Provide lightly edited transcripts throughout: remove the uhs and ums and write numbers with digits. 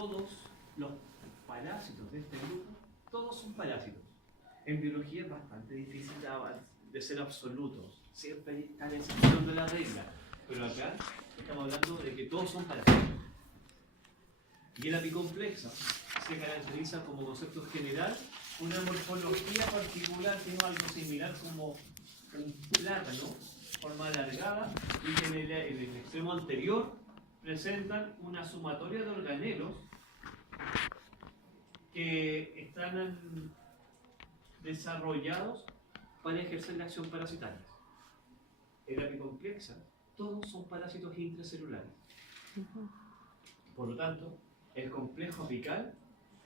todos los parásitos de este grupo, todos son parásitos. En biología es bastante difícil de ser absolutos, siempre está la excepción de la regla, pero acá estamos hablando de que todos son parásitos. Y el apicomplexa se caracteriza como concepto general una morfología particular que es algo similar como un plátano, forma alargada, y que en el extremo anterior presentan una sumatoria de organelos que están desarrollados para ejercer la acción parasitaria. En la apicomplexa, todos son parásitos intracelulares. Por lo tanto, el complejo apical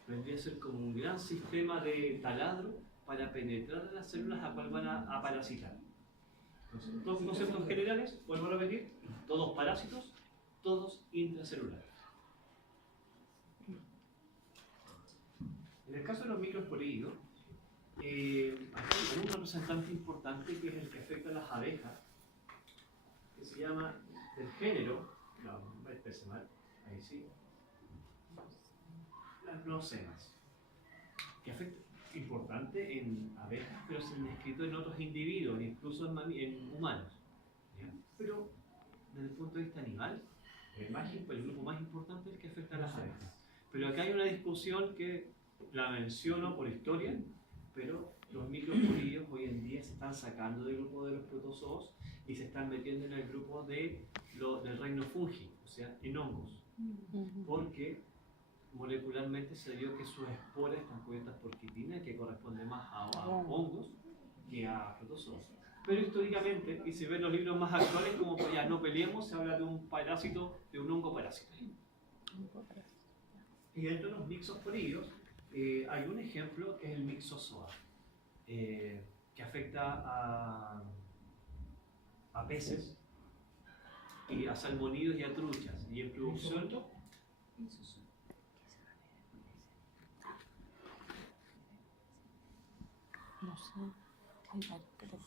vendría a ser como un gran sistema de taladro para penetrar en las células a cual van a parasitar. Entonces, dos conceptos generales, vuelvo a repetir, todos parásitos, todos intracelulares. En el caso de los microesporídeos, hay un representante importante que es el que afecta a las abejas, que se llama del género, no especie mal, ahí sí, las nocemas, que afecta importante en abejas, pero se han descrito en otros individuos, incluso en humanos. ¿Ya? Pero desde el punto de vista animal, el grupo más importante es el que afecta a las abejas. Pero acá hay una discusión que la menciono por historia, pero los microesporídeos hoy en día se están sacando del grupo de los protozoos y se están metiendo en el grupo del reino fungi, o sea, en hongos, porque molecularmente se vio que sus esporas están cubiertas por quitina, que corresponde más a hongos que a protozoos. Pero históricamente, y se ven los libros más actuales, como ya no peleemos, se habla de un parásito, de un hongo parásito. Y dentro de los mixosporídeos hay un ejemplo que es el mixozoa, que afecta a peces, y a salmónidos y a truchas, y en producción.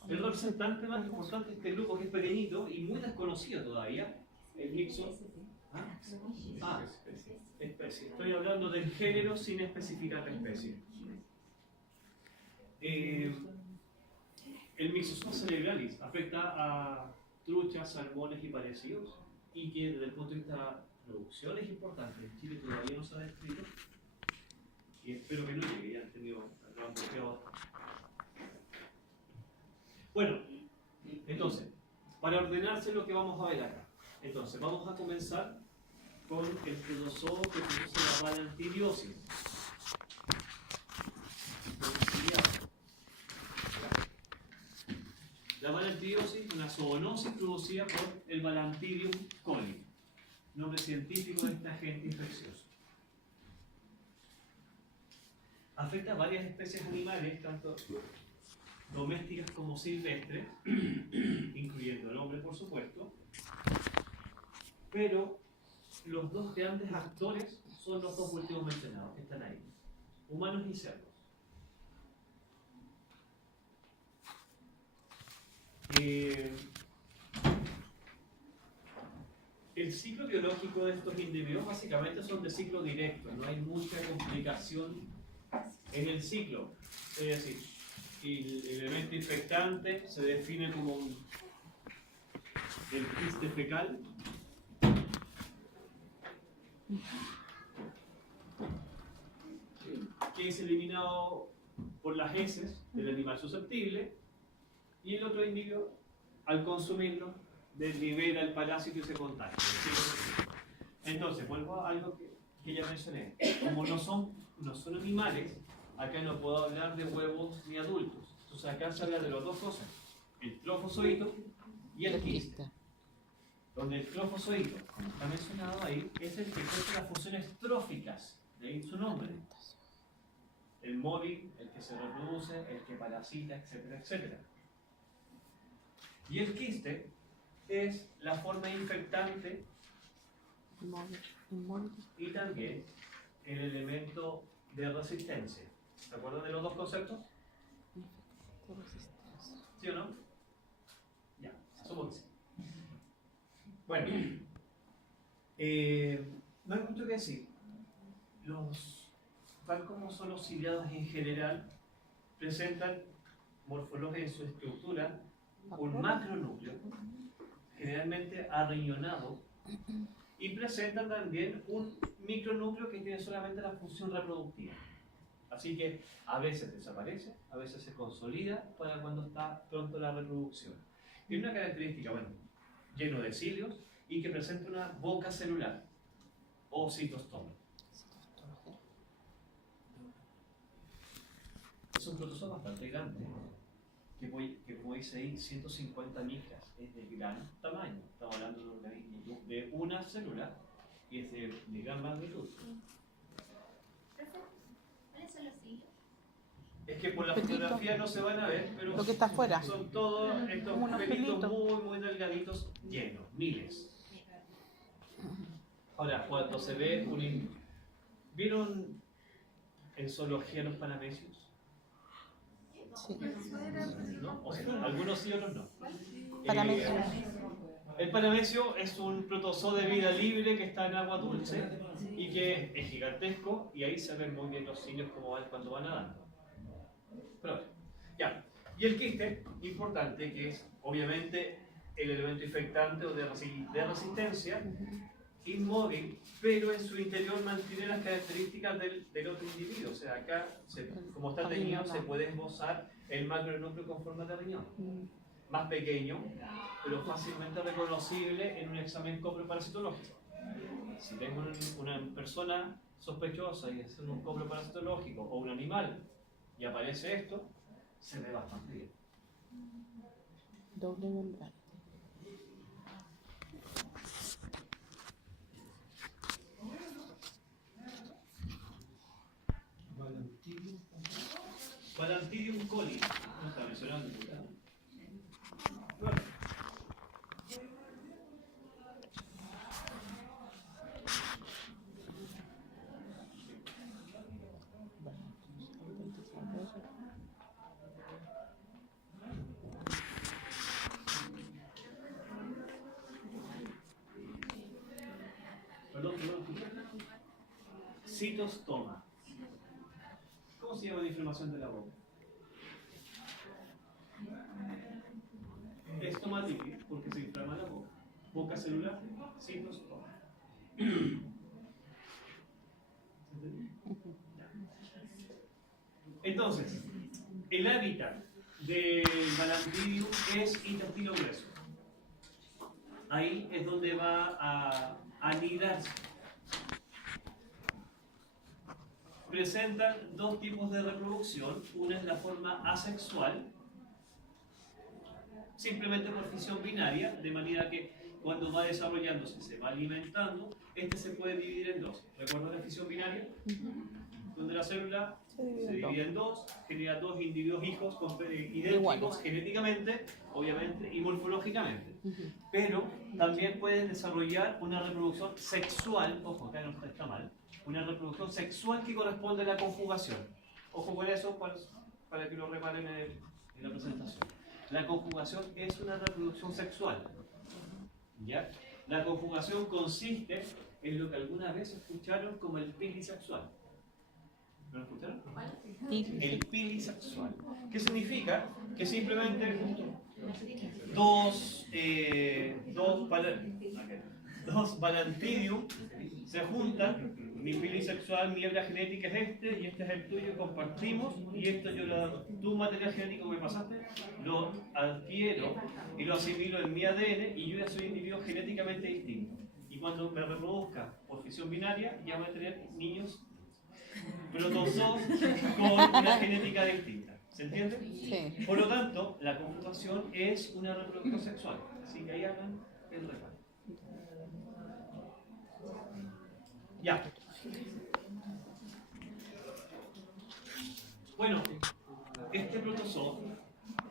El representante más importante de este grupo, que es pequeñito y muy desconocido todavía, el mixo. Especie. Estoy hablando del género sin especificar la especie. El Mixozoa cerebralis afecta a truchas, salmones y parecidos, y que desde el punto de vista de la producción es importante. En Chile todavía no se ha descrito, y espero que no llegue, ya han tenido, lo han bloqueado. Bueno, entonces, para ordenarse lo que vamos a ver acá. Entonces, vamos a comenzar con el protozoo que produce la balantidiosis. La balantidiosis es una zoonosis producida por el Balantidium coli, nombre científico de este agente infeccioso. Afecta a varias especies animales, tanto domésticas como silvestres, incluyendo el hombre, por supuesto, pero los dos grandes actores son los dos últimos mencionados, que están ahí, humanos y cerdos. El ciclo biológico de estos individuos básicamente son de ciclo directo, no hay mucha complicación en el ciclo. Es decir, el elemento infectante se define como el quiste fecal, que es eliminado por las heces del animal susceptible, y el otro individuo, al consumirlo, libera el parásito y se contagia. Entonces, vuelvo a algo que ya mencioné. Como no son animales, acá no puedo hablar de huevos ni adultos. Entonces acá se habla de las dos cosas, el trofozoito y el quiste. Donde el trofozoito, como está mencionado ahí, es el que cumple las funciones tróficas, de ahí su nombre. El móvil, el que se reproduce, el que parasita, etcétera, etcétera. Y el quiste es la forma infectante y también el elemento de resistencia. ¿Se acuerdan de los dos conceptos? ¿Sí o no? Ya, somos sí. Bueno, no hay mucho que decir. tal como son los ciliados en general, presentan morfología en su estructura un macronúcleo, generalmente arriñonado, y presentan también un micronúcleo que tiene solamente la función reproductiva. Así que a veces desaparece, a veces se consolida para cuando está pronto la reproducción. Tiene una característica, bueno, lleno de cilios y que presenta una boca celular o citostoma. Es un protozoo bastante grande, que puede seguir 150 micras. Es de gran tamaño. Estamos hablando de un organismo de una célula y es de gran magnitud. ¿Cuáles son los cilios? Es que por la fotografía no se van a ver, pero lo que está afuera. son todos estos Unos pelitos pelitos. muy delgaditos, llenos, miles. Ahora, cuando se ve ¿vieron en zoología los panamecios? Sí. ¿No? O sea, algunos sí, otros no. Paramecio. El panamecio es un protozoo de vida libre que está en agua dulce y que es gigantesco, y ahí se ven muy bien los cilios como van cuando van nadando. Pero, ya. Y el quiste, importante, que es obviamente el elemento infectante o de resistencia, inmóvil, pero en su interior mantiene las características del otro individuo. O sea, acá, como está teñido, se puede esbozar el macronúcleo con forma de riñón. Más pequeño, pero fácilmente reconocible en un examen coproparasitológico. Si tengo una persona sospechosa y hacer un coproparasitológico o un animal y aparece esto, se ve bastante bien. Doble membrana. Balantidium coli. No está mencionando. Bueno. Perdón. Citostoma. ¿Cómo se llama la inflamación de la boca? Estomatitis, porque se inflama la boca. Boca celular, citostoma. Entonces, el hábitat del Balantidium es intestino grueso. Ahí es donde va a anidarse. Presentan dos tipos de reproducción. Una es la forma asexual, simplemente por fisión binaria, de manera que cuando va desarrollándose, se va alimentando, se puede dividir en dos. ¿Recuerdan la fisión binaria? Donde la célula se divide en dos, genera dos individuos hijos idénticos genéticamente, obviamente, y morfológicamente. Pero también pueden desarrollar una reproducción sexual, ojo, acá no está mal, una reproducción sexual que corresponde a la conjugación. Ojo con eso para que lo reparen en la presentación. La conjugación es una reproducción sexual. ¿Ya? La conjugación consiste en lo que alguna vez escucharon como el pilisexual. ¿Lo escucharon? El pilisexual. ¿Qué significa? Que simplemente dos Balantidium se juntan. Mi pilisexual, mi hebra genética es y este es el tuyo, compartimos, y esto tu material genético que me pasaste, lo adquiero y lo asimilo en mi ADN, y yo ya soy un individuo genéticamente distinto. Y cuando me reproduzca por fisión binaria, ya voy a tener niños protozoos con una genética distinta. ¿Se entiende? Sí. Por lo tanto, la conjugación es una reproducción sexual. Así que ahí hagan el reparo. Ya. Bueno, este protozoo,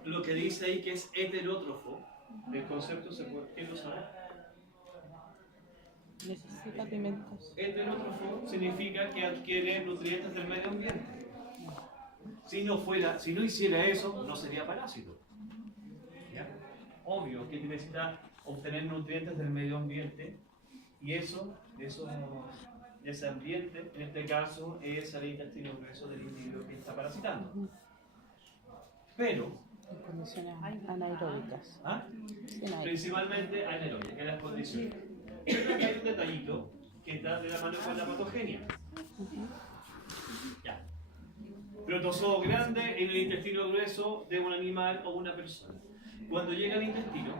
lo que dice ahí que es heterótrofo, el concepto ¿quién lo sabe? Necesita alimentos. Heterótrofo significa que adquiere nutrientes del medio ambiente. Si no hiciera eso, no sería parásito. ¿Ya? Obvio que necesita obtener nutrientes del medio ambiente, y esos de ese ambiente, en este caso es el intestino grueso del individuo que está parasitando. Pero, En condiciones anaeróbicas. ¿ah? Sin aire. Principalmente anaeróbica, que es las condiciones. Pero acá hay un detallito que está de la mano con la patogenia. Ya. Protozoo grande en el intestino grueso de un animal o una persona. Cuando llega al intestino,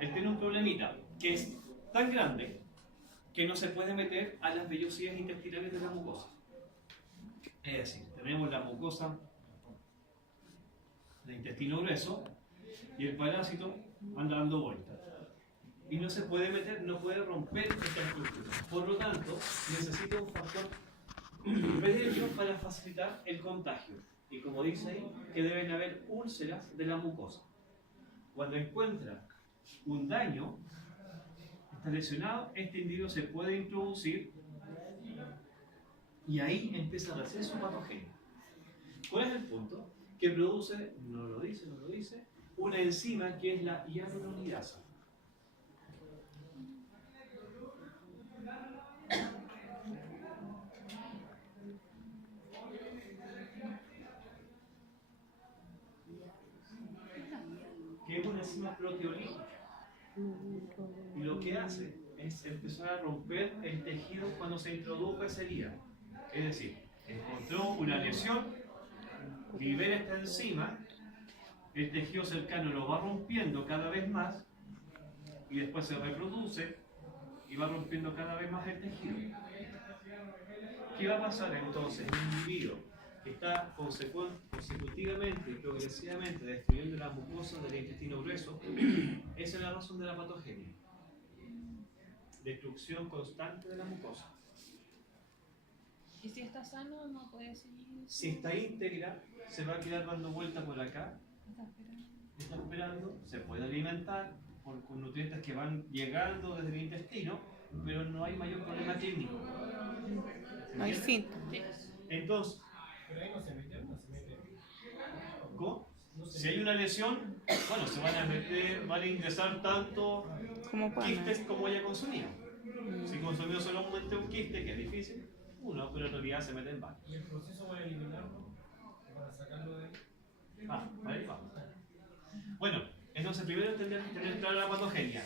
él tiene un problemita que es tan grande que no se puede meter a las vellosidades intestinales de la mucosa. Es decir, tenemos la mucosa del intestino grueso y el parásito anda dando vueltas. Y no se puede meter, no puede romper esta estructura. Por lo tanto, necesita un factor previo para facilitar el contagio. Y como dice ahí, que deben haber úlceras de la mucosa. Cuando encuentra un daño, está lesionado, este individuo se puede introducir y ahí empieza a hacer su patogenia. ¿Cuál es el punto? Que produce, no lo dice, una enzima que es la hialuronidasa. Que es una enzima proteolítica. Y lo que hace es empezar a romper el tejido cuando se introdujo esa herida. Es decir, encontró una lesión, libera esta enzima, el tejido cercano lo va rompiendo cada vez más y después se reproduce y va rompiendo cada vez más el tejido. ¿Qué va a pasar entonces? Un individuo que está consecutivamente y progresivamente destruyendo la mucosa del intestino grueso, esa es la razón de la patogenia. Destrucción constante de la mucosa. ¿Y si está sano no puede seguir? Si está íntegra, se va a quedar dando vuelta por acá, Está esperando. está esperando, se puede alimentar con nutrientes que van llegando desde el intestino, pero no hay mayor problema clínico. No hay ¿Entiendes? síntomas. Entonces, Pero ahí no se mete, no se mete. ¿cómo? No se Si hay una lesión, bueno, se van a meter, van a ingresar tanto ¿Cómo pueden? quistes como haya consumido. Si consumió solamente un quiste, que es difícil, uno, pero en realidad se meten varios. Y el proceso para eliminarlo, para sacarlo de ahí. Ahí va. Bueno, entonces primero tener clara la patogenia.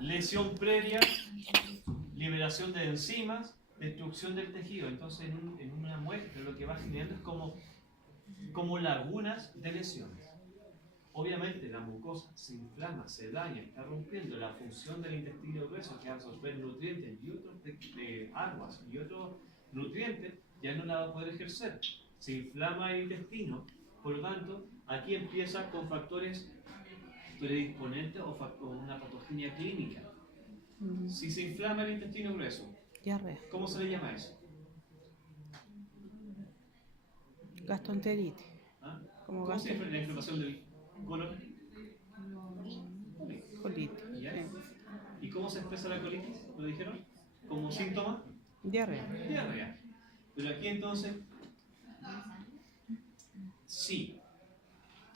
Lesión previa, liberación de enzimas, destrucción del tejido. Entonces en una muestra lo que va generando es como lagunas de lesiones. Obviamente la mucosa se inflama, se daña, está rompiendo la función del intestino grueso que absorber nutrientes y otros de aguas y otros nutrientes, ya no la va a poder ejercer. Se inflama el intestino, por lo tanto, aquí empieza con factores predisponentes o una patogenia clínica. Si se inflama el intestino grueso, Diarrea. ¿cómo se le llama eso? Gastroenteritis. ¿Ah? Como ¿Cómo se llama gasto- la inflamación del colon? Colitis. ¿Ya? Sí. ¿Y cómo se expresa la colitis? ¿Lo dijeron? ¿Como síntoma? Diarrea. Diarrea. Pero aquí entonces, sí,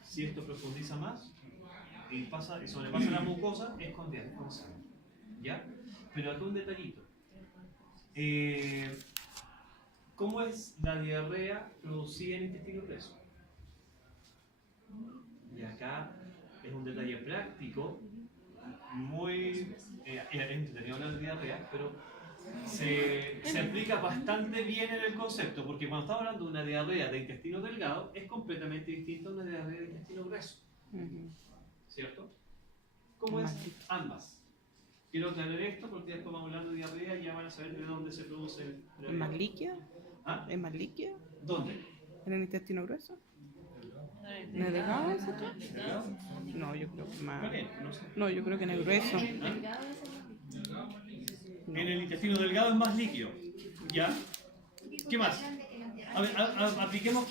si esto profundiza más y sobrepasa la mucosa, es con diarrea, con sangre. ¿Ya? Pero aquí un detallito. ¿Cómo es la diarrea producida en el intestino grueso? Y acá es un detalle práctico, muy entretenido hablar de diarrea, pero se aplica bastante bien en el concepto, porque cuando estamos hablando de una diarrea de intestino delgado, es completamente distinto a una diarrea de intestino grueso, ¿cierto? ¿Cómo es? Ambas. Quiero aclarar esto porque después vamos a hablar de diarrea y ya van a saber de dónde se produce la ¿Es más diarrea. líquida? ¿Ah? ¿Es más líquida? ¿Dónde? ¿En el intestino grueso? No ¿En el delgado ese? No, yo creo que más. ¿Cuál es? No sé. No, yo creo que en el grueso. En el intestino delgado es más líquido. ¿Ya? ¿Qué más? A ver, apliquemos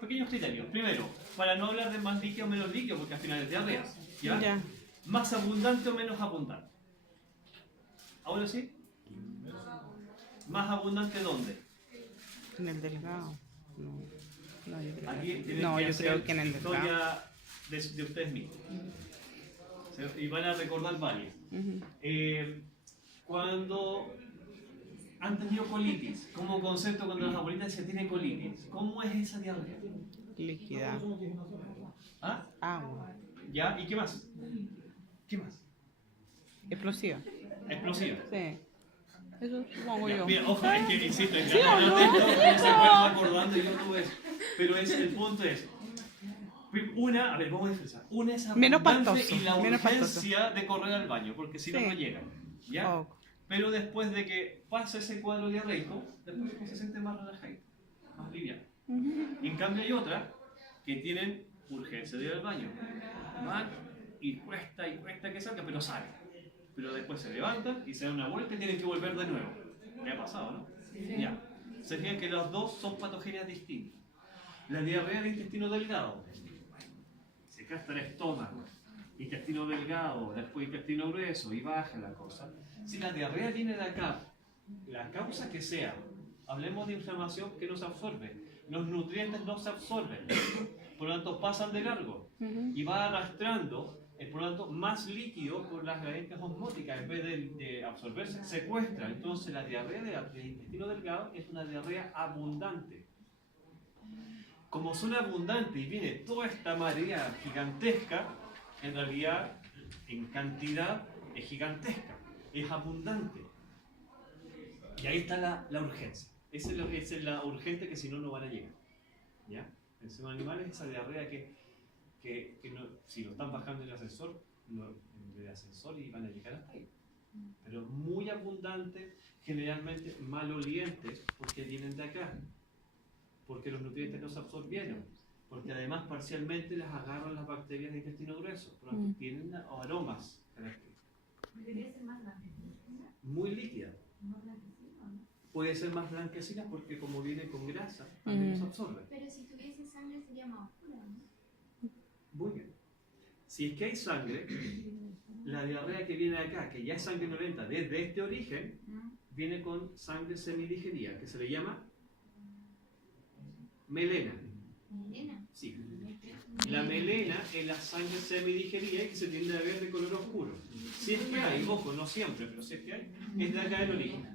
pequeños criterios. Primero, para no hablar de más líquido o menos líquido, porque al final es diarrea. ¿Ya? Ya. ¿Más abundante o menos abundante? ¿Ahora sí? ¿Más abundante dónde? En el delgado. No, no, yo creo, Aquí tienen no, que yo hacer creo que en el delgado. historia de ustedes mismos. Y van a recordar varias. Ujú. Cuando han tenido colitis. Como concepto, cuando las abuelitas se tienen colitis, ¿cómo es esa diarrea? Líquida. ¿Ah? Agua. ¿Ya? ¿Y qué más? ¿Qué más? Explosiva. Explosiva. Sí. Eso supongo Ya, yo. mira, ojo, es que insisto, es ¿Sí que o no? no se acuerdan acordando y yo tuve eso. Pero el punto es, una, a ver, vamos a diferenciar. Una es Menos abundante pastoso, y la menos urgencia de correr al baño, porque si no, Sí. no llegan. ¿Ya? Oh, Pero después de que pasa ese cuadro diarreico, después uno se siente más relajado, más liviano. En cambio hay otras que tienen urgencia de ir al baño. Van y cuesta que salga, pero sale. Pero después se levantan y se dan una vuelta y tienen que volver de nuevo. ¿Me ha pasado, no? Ya. Se fijan que las dos son patogenias distintas. La diarrea del intestino delgado. Se gasta el estómago. Intestino delgado, después intestino grueso y baja la cosa. Si la diarrea viene de acá, la causa que sea, hablemos de inflamación que no se absorbe. Los nutrientes no se absorben, por lo tanto pasan de largo y va arrastrando, por lo tanto, más líquido por las gradientes osmóticas. En vez de absorberse, secuestra. Entonces la diarrea del intestino delgado es una diarrea abundante. Como son abundantes y viene toda esta marea gigantesca, en realidad, en cantidad, es gigantesca, es abundante. Y ahí está la urgencia. Esa es la urgente que si no, no van a llegar. ¿Ya? En los animales, esa diarrea que no, si lo están bajando en el ascensor, y van a llegar hasta ahí. Pero muy abundante, generalmente malolientes, porque vienen de acá. Porque los nutrientes no se absorbieron. Porque además parcialmente las agarran las bacterias del intestino grueso. Por lo tanto, tienen aromas característicos. Debería ser más blanquecina. Muy líquida. Más blanquecina, ¿no? Puede ser más blanquecina porque como viene con grasa, también se absorbe. Pero si tuviese sangre sería más oscura, ¿no? Muy bien. Si es que hay sangre, la diarrea que viene de acá, que ya es sanguinolenta desde este origen, viene con sangre semidigerida, que se le llama melena. Melena. Sí. La melena es la sangre semidigerida y que se tiende a ver de color oscuro. Si es que hay, ojo, no siempre, pero si es que hay, es de acá el origen.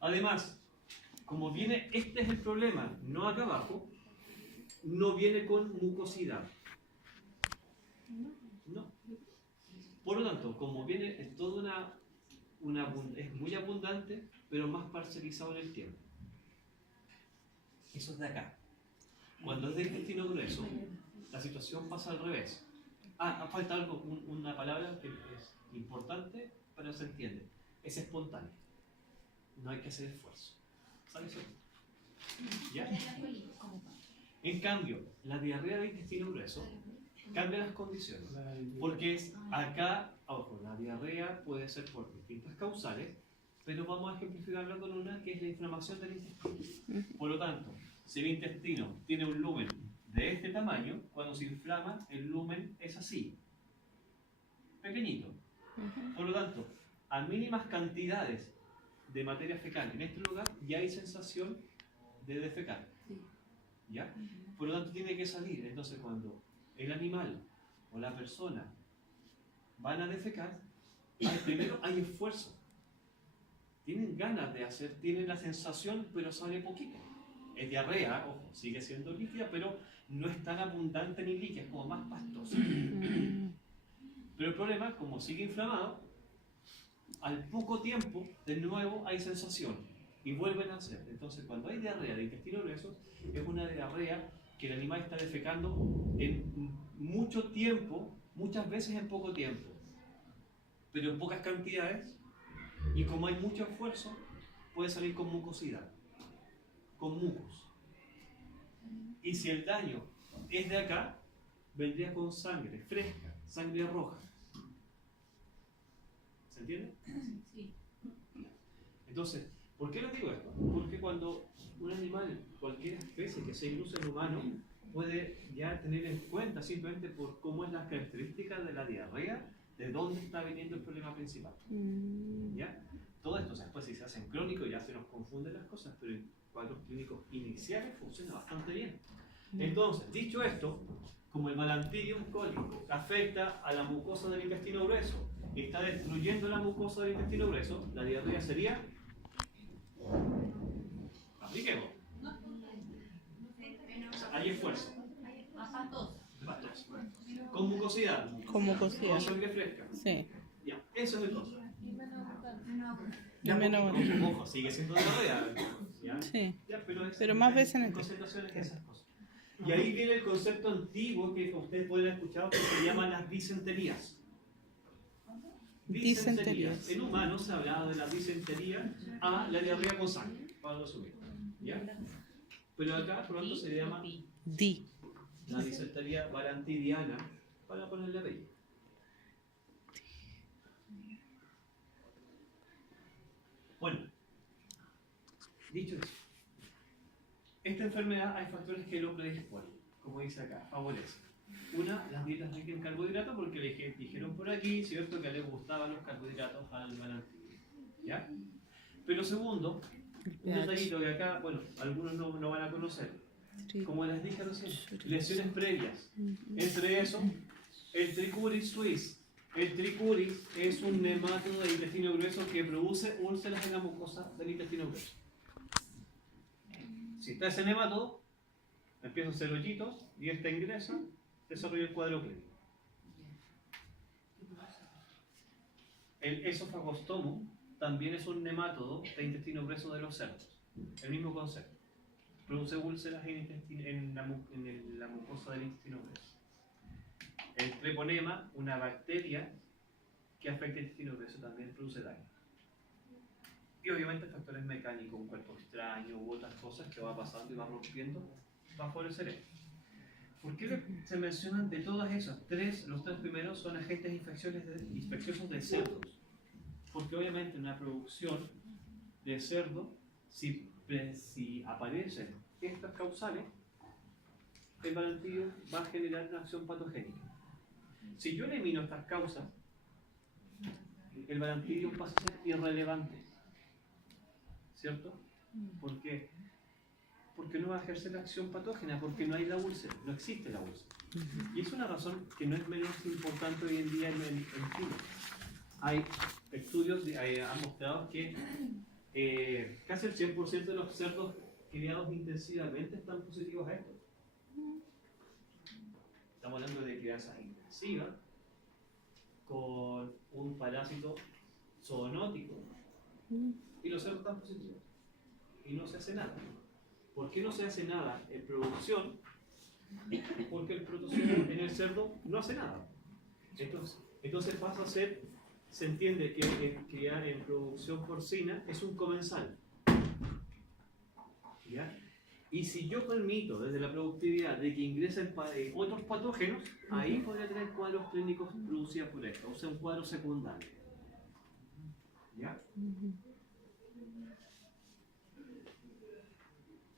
Además, como viene, este es el problema, no acá abajo, no viene con mucosidad. No. Por lo tanto, como viene, es toda es muy abundante, pero más parcializado en el tiempo. Eso es de acá. Cuando es del intestino grueso, la situación pasa al revés. Falta algo, una palabra que es importante, pero se entiende. Es espontáneo. No hay que hacer esfuerzo. ¿Sabes eso? ¿Ya? En cambio, la diarrea del intestino grueso cambia las condiciones. Porque es acá, ojo, la diarrea puede ser por distintas causales, pero vamos a ejemplificarlo con una que es la inflamación del intestino. Por lo tanto, si el intestino tiene un lumen de este tamaño, cuando se inflama, el lumen es así, pequeñito. Por lo tanto, a mínimas cantidades de materia fecal en este lugar, ya hay sensación de defecar. ¿Ya? Por lo tanto, tiene que salir. Entonces, cuando el animal o la persona van a defecar, primero hay esfuerzo. Tienen ganas de hacer, tienen la sensación, pero sale poquito. Es diarrea, ojo, sigue siendo líquida, pero no es tan abundante ni líquida, es como más pastosa. Pero el problema, como sigue inflamado, al poco tiempo, de nuevo hay sensación y vuelven a hacer. Entonces, cuando hay diarrea de intestino grueso, es una diarrea que el animal está defecando en mucho tiempo, muchas veces en poco tiempo, pero en pocas cantidades, y como hay mucho esfuerzo, puede salir con mucosidad, con mucos. Y si el daño es de acá, vendría con sangre fresca, sangre roja. ¿Se entiende? Sí. Entonces, ¿por qué les digo esto? Porque cuando un animal, cualquier especie que sea incluso el humano, puede ya tener en cuenta simplemente por cómo es las características de la diarrea, de dónde está viniendo el problema principal. ¿Ya? Todo esto, o sea, después si se hacen crónicos ya se nos confunden las cosas, pero en cuadros clínicos iniciales funciona bastante bien. Entonces, dicho esto, como el Balantidium colico afecta a la mucosa del intestino grueso, está destruyendo la mucosa del intestino grueso, la diarrea sería Apliquemos. O sea, hay esfuerzo. Más pastosa. Pastoso. Con mucosidad. Con mucosidad. Con sangre fresca. Sí. Ya, eso es el cosa. Y menos abundante. Menos Y menos Ojo, sigue siendo diarrea. ¿Ya? Sí. Ya, Pero más veces en el concentraciones que esas cosas. Y ahí viene el concepto antiguo que ustedes pueden haber escuchado que se llaman las disenterías. Disenterías. En humanos se hablaba de la disentería a la diarrea con sangre, para resumir. ¿Ya? Pero acá pronto se llama Di. la disentería barantidiana para ponerle apellido. Bueno, dicho eso, esta enfermedad hay factores que lo predisponen, como dice acá, favorecen. Una, las dietas ricas en carbohidratos, porque le dijeron por aquí, ¿cierto?, que les gustaban los carbohidratos al balantín. ¿Ya? Pero segundo, un detallito que acá, bueno, algunos no van a conocer. Como les dije recién, lesiones previas. Entre eso, el Trichuris suis. El Trichuris es un nemátodo del intestino grueso que produce úlceras en la mucosa del intestino grueso. Si está ese nemátodo, empiezan a hacer hoyitos y esta ingresa, desarrolla el cuadro clínico. El esofagostomo también es un nemátodo del intestino grueso de los cerdos. El mismo concepto. Produce úlceras en la mucosa del intestino grueso. El treponema, una bacteria que afecta el intestino grueso, también produce daño. Y obviamente factores mecánicos, un cuerpo extraño u otras cosas que va pasando y va rompiendo, va a favorecer esto. ¿Por qué se mencionan de todas esas? Los tres primeros son agentes infecciosos de cerdos. Porque obviamente en una producción de cerdo, si aparecen estas causales, el balantío va a generar una acción patogénica. Si yo elimino estas causas, el balantío pasa a ser irrelevante. ¿Cierto? ¿Por qué? Porque no va a ejercer la acción patógena, porque no hay la úlcera, no existe la úlcera. Y es una razón que no es menos importante hoy en día en Chile. Hay estudios han mostrado que casi el 100% de los cerdos criados intensivamente están positivos a esto. Estamos hablando de crianzas intensivas con un parásito zoonótico y los cerdos están positivos y no se hace nada. ¿Por qué no se hace nada en producción? Porque el protozoo en el cerdo no hace nada. Entonces pasa a ser, se entiende que criar en producción porcina es un comensal. ¿Ya? Y si yo permito desde la productividad de que ingresen otros patógenos, ahí podría tener cuadros clínicos producidos por esto, o sea, un cuadro secundario. ¿Ya?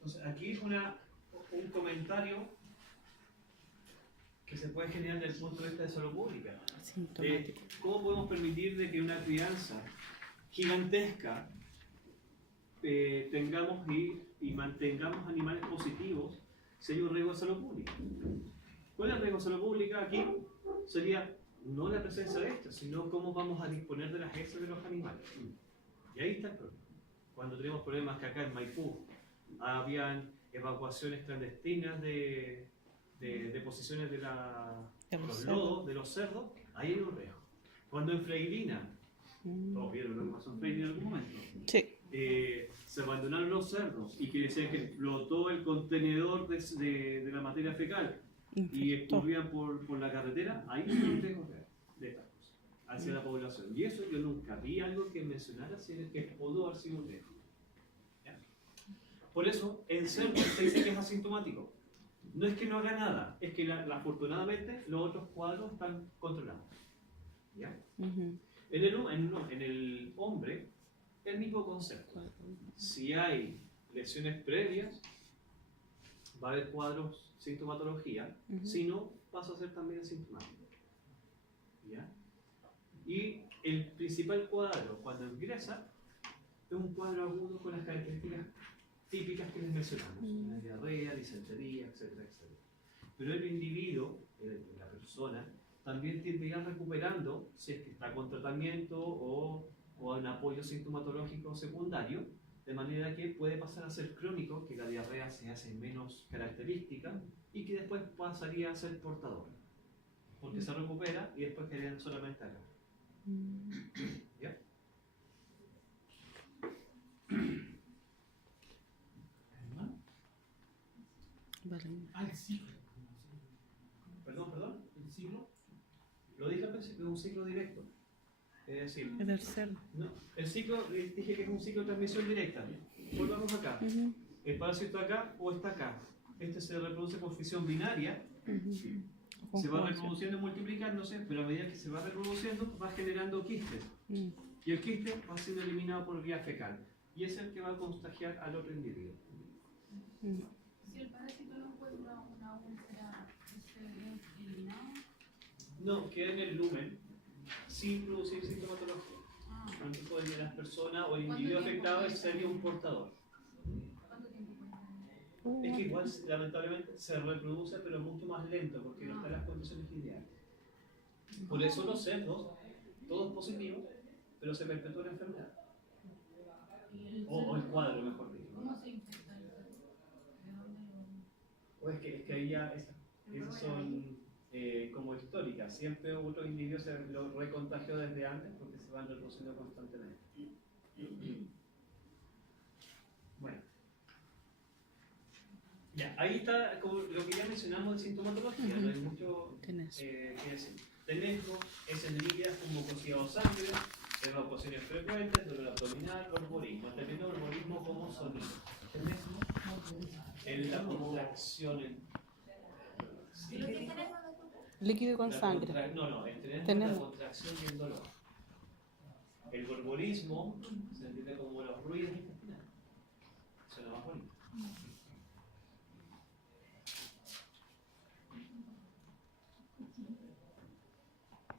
Entonces, aquí es un comentario que se puede generar desde el punto de vista de salud pública. ¿Cómo podemos permitir de que una crianza gigantesca tengamos y mantengamos animales positivos si hay un riesgo de salud pública? ¿Cuál es el riesgo de salud pública? Aquí sería no la presencia de estas, sino cómo vamos a disponer de las heces de los animales. Y ahí está el problema. Cuando tenemos problemas que acá en Maipú habían evacuaciones clandestinas de deposiciones de los lodos, de los cerdos, ahí hay un riesgo. Cuando en Freirina, todos vieron lo que pasó en Freirina en algún momento, Sí. Se abandonaron los cerdos y que decían que explotó el contenedor de la materia fecal y escurrían por la carretera, ahí hay un riesgo de estas cosas hacia la población. Y eso yo nunca vi algo que mencionara que pudo haber sido un riesgo. Por eso, en cerdos se dice que es asintomático. No es que no haga nada, es que afortunadamente los otros cuadros están controlados. ¿Ya? En el hombre, el mismo concepto. Si hay lesiones previas, va a haber cuadros, sintomatología, si no, pasa a ser también asintomático. ¿Ya? Y el principal cuadro, cuando ingresa, es un cuadro agudo con las características típicas que les mencionamos, la diarrea, disentería, etcétera, etcétera. Pero el individuo, la persona, también tiende a ir recuperando, si es que está con tratamiento o en apoyo sintomatológico secundario, de manera que puede pasar a ser crónico, que la diarrea se hace menos característica y que después pasaría a ser portador, porque se recupera y después quedarían solamente acá. ¿Ya? Vale. Ah, el ciclo. Perdón. El ciclo. Lo dije al principio, es un ciclo directo. Es decir, Es del cerdo. no, el ciclo, dije que es un ciclo de transmisión directa. Volvamos acá. Ujú, El parásito está acá o está acá. Este se reproduce por fisión binaria, ujú. se va Conjugación. reproduciendo y multiplicándose, pero a medida que se va reproduciendo va generando quistes. Mm, Y el quiste va siendo eliminado por vía fecal. Y es el que va a contagiar al otro individuo. mm. Si el parásito no encuentra una úlcera, ¿es eliminado? No, queda en el lumen sin producir sintomatología. Entonces podría las personas o el individuo afectado sería un portador. ¿Cuánto tiempo puede Es que igual lamentablemente se reproduce pero mucho más lento porque no están las condiciones ideales. Por eso los cerdos, todos positivos, pero se perpetúa la enfermedad. O el cuadro, mejor dicho. ¿Cómo se infecta el cerdo? ¿De dónde lo...? O es que ahí ya esas son como históricas. Siempre otros individuos se lo recontagió desde antes porque se van reproduciendo constantemente. Bueno. Ya, ahí está como lo que ya mencionamos de sintomatología. No hay mucho Tenés. que decir. Tenemos heces líquidas como mucosidad o sangre, evacuaciones frecuentes, dolor abdominal, borborismo. Entendiendo borborismo como sonido. En la contracción. Sí. ¿Lo que tenemos de culpa? Líquido con La sangre. No, tenemos la Tenemos. contracción y el dolor. El borborismo se entiende como los ruidos intestinales. Suena más bonito.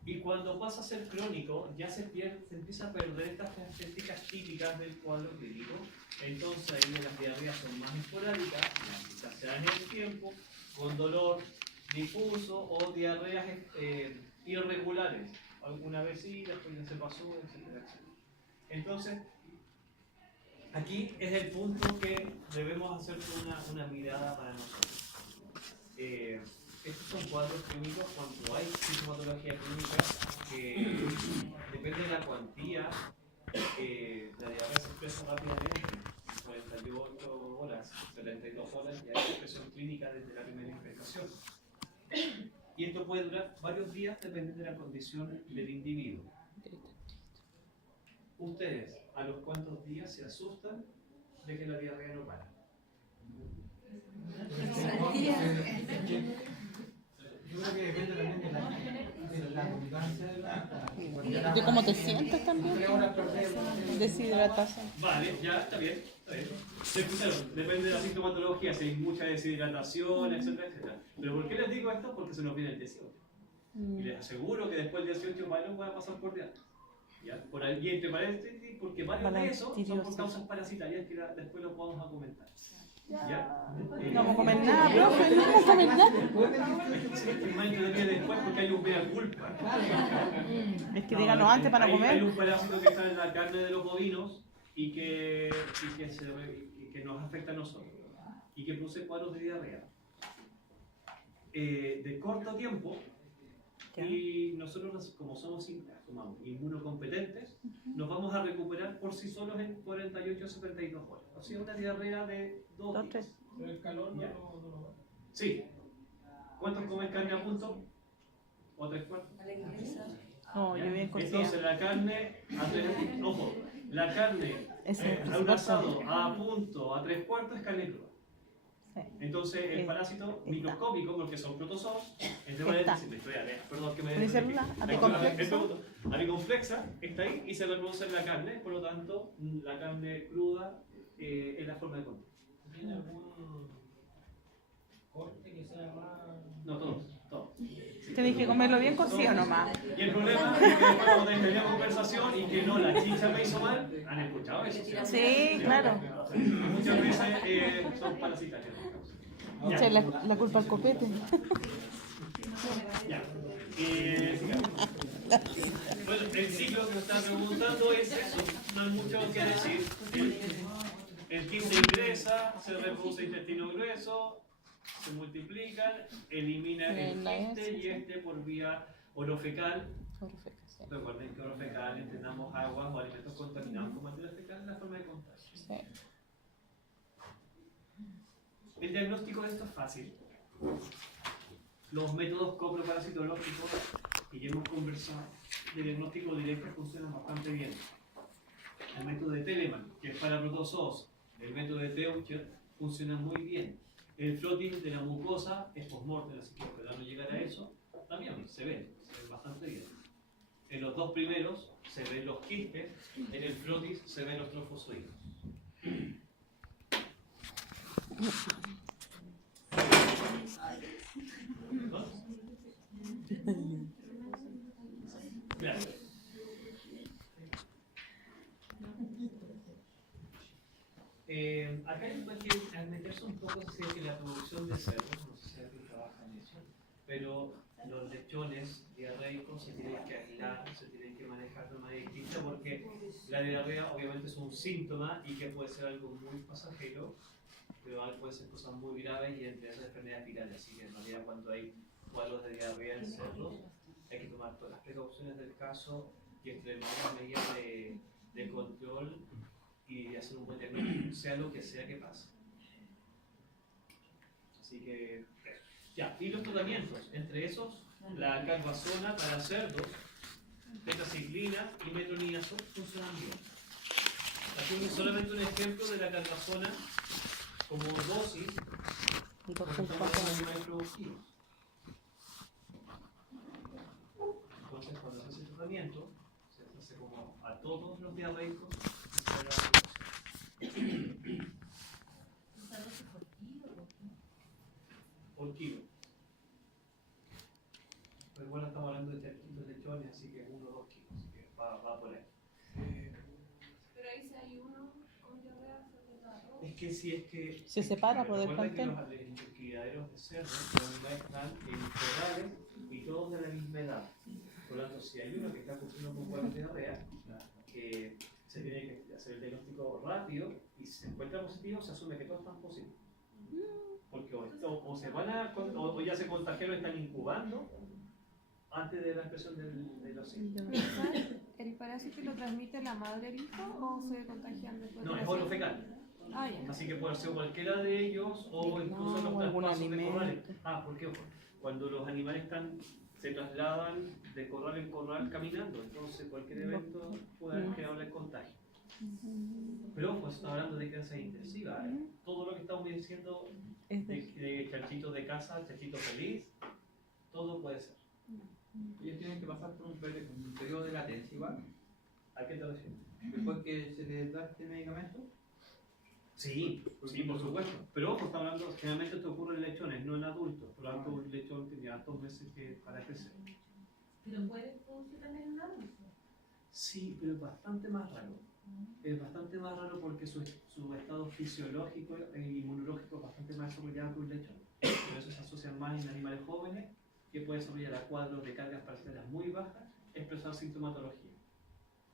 Y cuando pasa a ser crónico, ya se empieza a perder estas características típicas del cuadro clínico. Entonces ahí las diarreas son más esporádicas, quizás se dan en el tiempo, con dolor difuso o diarreas irregulares. Alguna vez sí, después ya se pasó, etc. Entonces, aquí es el punto que debemos hacer una mirada para nosotros. Estos son cuadros clínicos cuando hay sintomatología clínica que depende de la cuantía, la diarrea se expresa rápidamente, en 48 horas, 72 horas, ya hay expresión clínica desde la primera infestación. Y esto puede durar varios días dependiendo de la condición del individuo. ¿Ustedes a los cuántos días se asustan de que la diarrea no para? Yo creo que depende también de la abundancia de la... ¿De cómo te sientes también? Deshidratación. Vale, ya está bien, está bien. Se escucharon, depende de la sintomatología, si hay mucha deshidratación, etcétera, etcétera. Pero ¿por qué les digo esto? Porque se nos viene el 18. Y les aseguro que después del 18 varios van a pasar por diarrea. ¿Ya? Por ahí, y entre paréntesis, porque varios de esos son por causas parasitarias que después los vamos a comentar. ¿Ya? No vamos a comer nada, profe, no vamos a comer nada. Es más entretenido después porque hay un mea culpa. Es que díganos antes para Hay comer. un parásito que está en la carne de los bovinos y que nos afecta a nosotros y que produce cuadros de diarrea de corto tiempo. Y nosotros, como somos inmunocompetentes, nos vamos a recuperar por sí solos en 48 o 72 horas. O sea, una diarrea de 2 días. Pero el calor no lo va. Sí. ¿Cuántos comen carne a punto? ¿O 3/4? Oh, yo bien Entonces cocida. la carne a 3, ojo, la carne a un asado a punto a 3/4 es carne cruda. Entonces el parásito microscópico, porque son protozoos, entre paréntesis, perdón que me Unicélula, apicomplexa, está ahí y se reproduce en la carne, por lo tanto la carne cruda es la forma de comer. ¿Tiene algún corte que sea más...? No, todos. Te dije comerlo bien cocido nomás. Y el problema es que después cuando terminamos conversación y que no, la chicha me hizo mal, ¿han escuchado eso? Sí, claro. Muchas veces son parasitarios. Echa la culpa al copete. Ya. Bueno, el ciclo que nos están preguntando es eso, no hay mucho que decir. El quiste ingresa, se reproduce intestino grueso, se multiplican, elimina el quiste y este por vía orofecal. Recuerden que orofecal, entendamos aguas o alimentos contaminados con materia fecal, es la forma de contagio. Sí. El diagnóstico de esto es fácil. Los métodos coproparasitológicos que ya hemos conversado de diagnóstico directo funcionan bastante bien. El método de Telemann, que es para protozoos, el método de Teucher funciona muy bien. El floating de la mucosa es post-mortem, así que esperando llegar a eso, también se ve bastante bien. En los dos primeros se ven los quistes, en el flotis se ven los trofozoides. ¿No? Gracias. Acá hay que al meterse un poco se que la producción de cerdos, no sé si alguien trabaja en eso, pero los lechones diarreicos se tienen que aislar, se tienen que manejar de manera distinta porque la diarrea obviamente es un síntoma y que puede ser algo muy pasajero, pero puede ser cosas muy graves y entre esas enfermedades virales. Así que en realidad cuando hay cuadros de diarrea en cerdos hay que tomar todas las precauciones del caso y extremar las medidas de control y hacer un buen diagnóstico, sea lo que sea que pase. Así que, ya, y los tratamientos, entre esos, la carbazona para cerdos, tetraciclina y metronidazol funcionan bien. Aquí solamente un ejemplo de la carbazona como dosis para animales productivos. Entonces, cuando se hace el tratamiento, se hace como a todos los diarreicos. Por kilo. Pero bueno, estamos hablando de charquitos de lechones, así que 1 o 2 kilos, así que va por ahí. Pero ahí si hay uno con diarrea, se Es que si es que... Se separa por el recuerda que plantel. los criaderos de cerdo, los animales están en corrales y todos de la misma edad. Por lo tanto, si hay uno que está sufriendo con cuadros de diarrea, que se tiene que hacer el diagnóstico rápido y si se encuentra positivo, se asume que todos están positivos. Porque o se van a, o ya se contagiaron, están incubando antes de la expresión de los síntomas. ¿El parásito lo transmite la madre al hijo o se contagian después? No, es oro fecal. Ah, ya. Así que puede ser cualquiera de ellos o incluso los algún traspasos de corrales. alimento. Porque ojo, cuando los animales se trasladan de corral en corral caminando, entonces cualquier evento puede generar el contagio. Pero ojo, estamos hablando de crianza intensiva. Todo lo que estamos diciendo de chanchitos de casa, chanchito feliz, todo puede ser. Ellos tienen que pasar por un periodo de latencia igual. ¿A qué te refieres? Después que se les da este medicamento. Sí, sí, por supuesto. Pero ojo, estamos hablando, generalmente esto ocurre en lechones, no en adultos. Por lo tanto, un lechón tiene hartos meses para crecer. ¿Pero puede producir también en adulto? Sí, pero es bastante más raro. Es bastante más raro porque su estado fisiológico e inmunológico es bastante más desarrollado que un lechón. Por eso se asocian más en animales jóvenes que pueden desarrollar a cuadros de cargas parciales muy bajas, expresar sintomatología.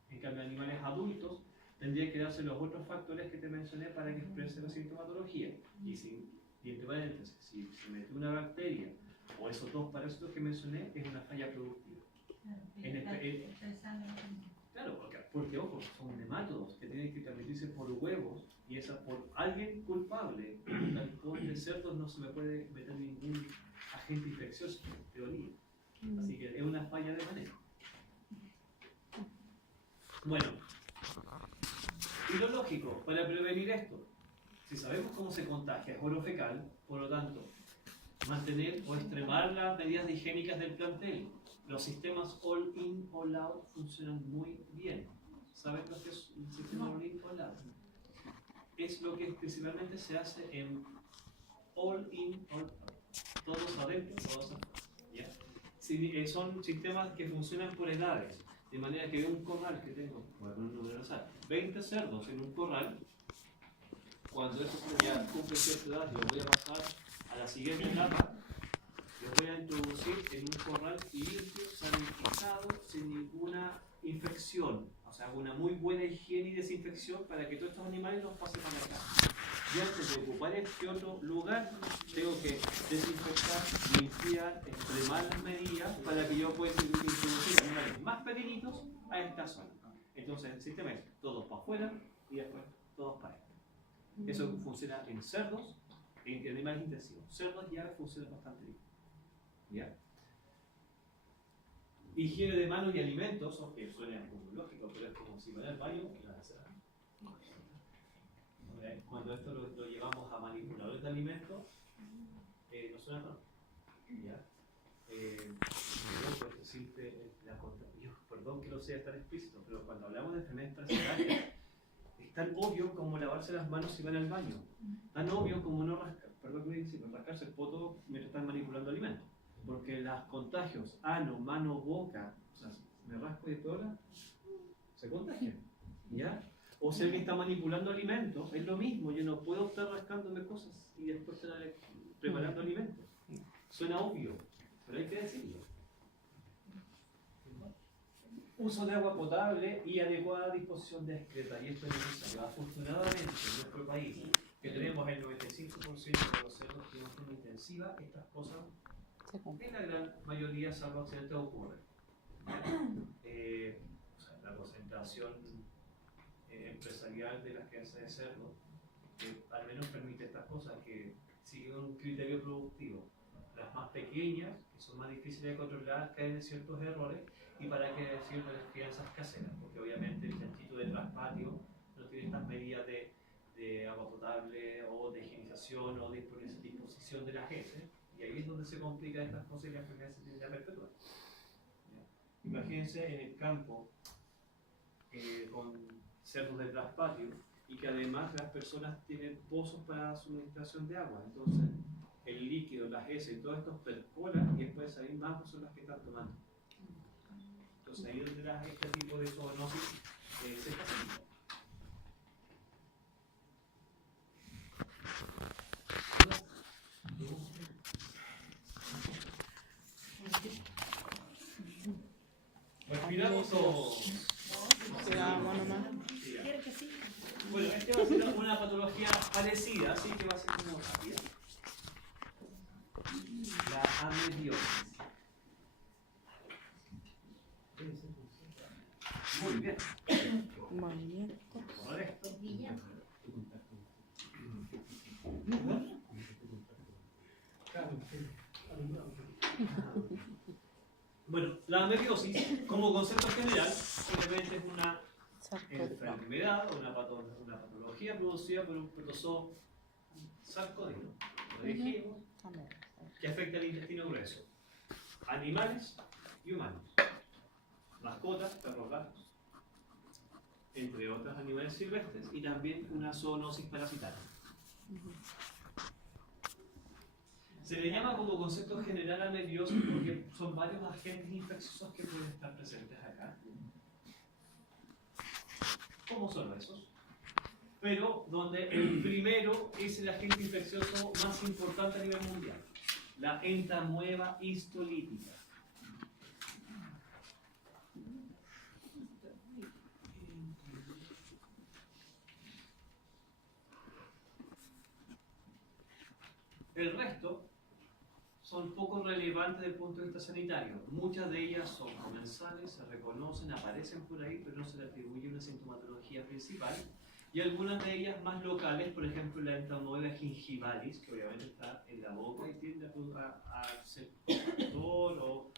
En cambio, en animales adultos tendría que darse los otros factores que te mencioné para que exprese la sintomatología. Y entre paréntesis, si se mete una bacteria o esos dos parásitos que mencioné, es una falla productiva. Claro, porque ojo, son nematodos que tienen que transmitirse por huevos y esa por alguien culpable. En el alcohol de cerdos no se me puede meter ningún agente infeccioso, en teoría. Así que es una falla de manejo. Bueno, y lo lógico, para prevenir esto, si sabemos cómo se contagia, es oro fecal, por lo tanto, mantener o extremar las medidas higiénicas del plantel. Los sistemas all-in, all-out funcionan muy bien. ¿Saben lo que es un sistema all-in, all-out? Es lo que principalmente se hace en all-in, all-out. Todos adentro, todos afuera. ¿Ya? Son sistemas que funcionan por edades. De manera que un corral que tengo, bueno, un número al azar, 20 cerdos en un corral, cuando eso ya cumple cierta edad, yo voy a pasar a la siguiente etapa, Los voy a introducir en un corral limpio, sanitizado, sin ninguna infección. O sea, una muy buena higiene y desinfección para que todos estos animales los pasen para acá. Y antes de ocupar este otro lugar, tengo que desinfectar, limpiar, extremar las medidas para que yo pueda introducir animales más pequeñitos a esta zona. Entonces el sistema es todos para afuera y después todos para adentro. Eso funciona en cerdos, en animales intensivos. Cerdos ya funciona bastante bien. ¿Ya? Higiene de manos y alimentos, que suena como lógico, pero es como si van al baño y van a hacer. Cuando esto lo llevamos a manipuladores de alimentos, no suena tan. ¿Ya? Perdón que no sea tan explícito, pero cuando hablamos de enfermedades parasitarias, es tan obvio como lavarse las manos si van al baño, tan obvio como no rascarse el poto mientras están manipulando alimentos, porque los contagios ano, mano, boca, o sea, me rasco y peor, se contagian, ¿ya? O si alguien está manipulando alimentos, es lo mismo, yo no puedo estar rascándome cosas y después estar preparando alimentos. Suena obvio, pero hay que decirlo. Uso de agua potable y adecuada disposición de excreta, y esto es necesario. Afortunadamente en nuestro país, que tenemos el 95% de los cerdos de una forma intensiva, estas cosas en la gran mayoría, salvo accidentes, ocurren. La concentración empresarial de las crianzas de cerdos al menos permite estas cosas, que siguen un criterio productivo. Las más pequeñas, que son más difíciles de controlar, caen en ciertos errores, y para qué decir de las crianzas caseras, porque obviamente el chanchito de traspatio no tiene estas medidas de agua potable o de higienización o de disposición de las heces, y ahí es donde se complican estas cosas y las enfermedades se tienden a perpetuar. Imagínense en el campo con cerdos de traspatio, y que además las personas tienen pozos para suministración de agua, entonces el líquido, las heces y todo esto percolan y después ahí más personas que están tomando. Entonces ahí es donde este tipo de zoonosis se facilita. ¿Respiramos o...? Cuidamos nomás. Bueno, este va a ser una patología parecida, así que va a ser como rápida. La amebiosis. Muy bien. Movimiento. Correcto. Bueno, la amebiosis, como concepto general, obviamente es una enfermedad, una patología producida por un protozoo sarcódico, lo dijimos, que afecta al intestino grueso, animales y humanos, mascotas, perros, gatos, entre otros animales silvestres, y también una zoonosis parasitaria. Se le llama como concepto general amebiosis porque son varios agentes infecciosos que pueden estar presentes acá. ¿Cómo son esos? Pero donde el primero es el agente infeccioso más importante a nivel mundial, la entamoeba histolítica. El resto son poco relevantes desde el punto de vista sanitario. Muchas de ellas son comensales, se reconocen, aparecen por ahí, pero no se le atribuye una sintomatología principal. Y algunas de ellas más locales, por ejemplo la entamoeba gingivalis, que obviamente está en la boca y tiende a ser factor o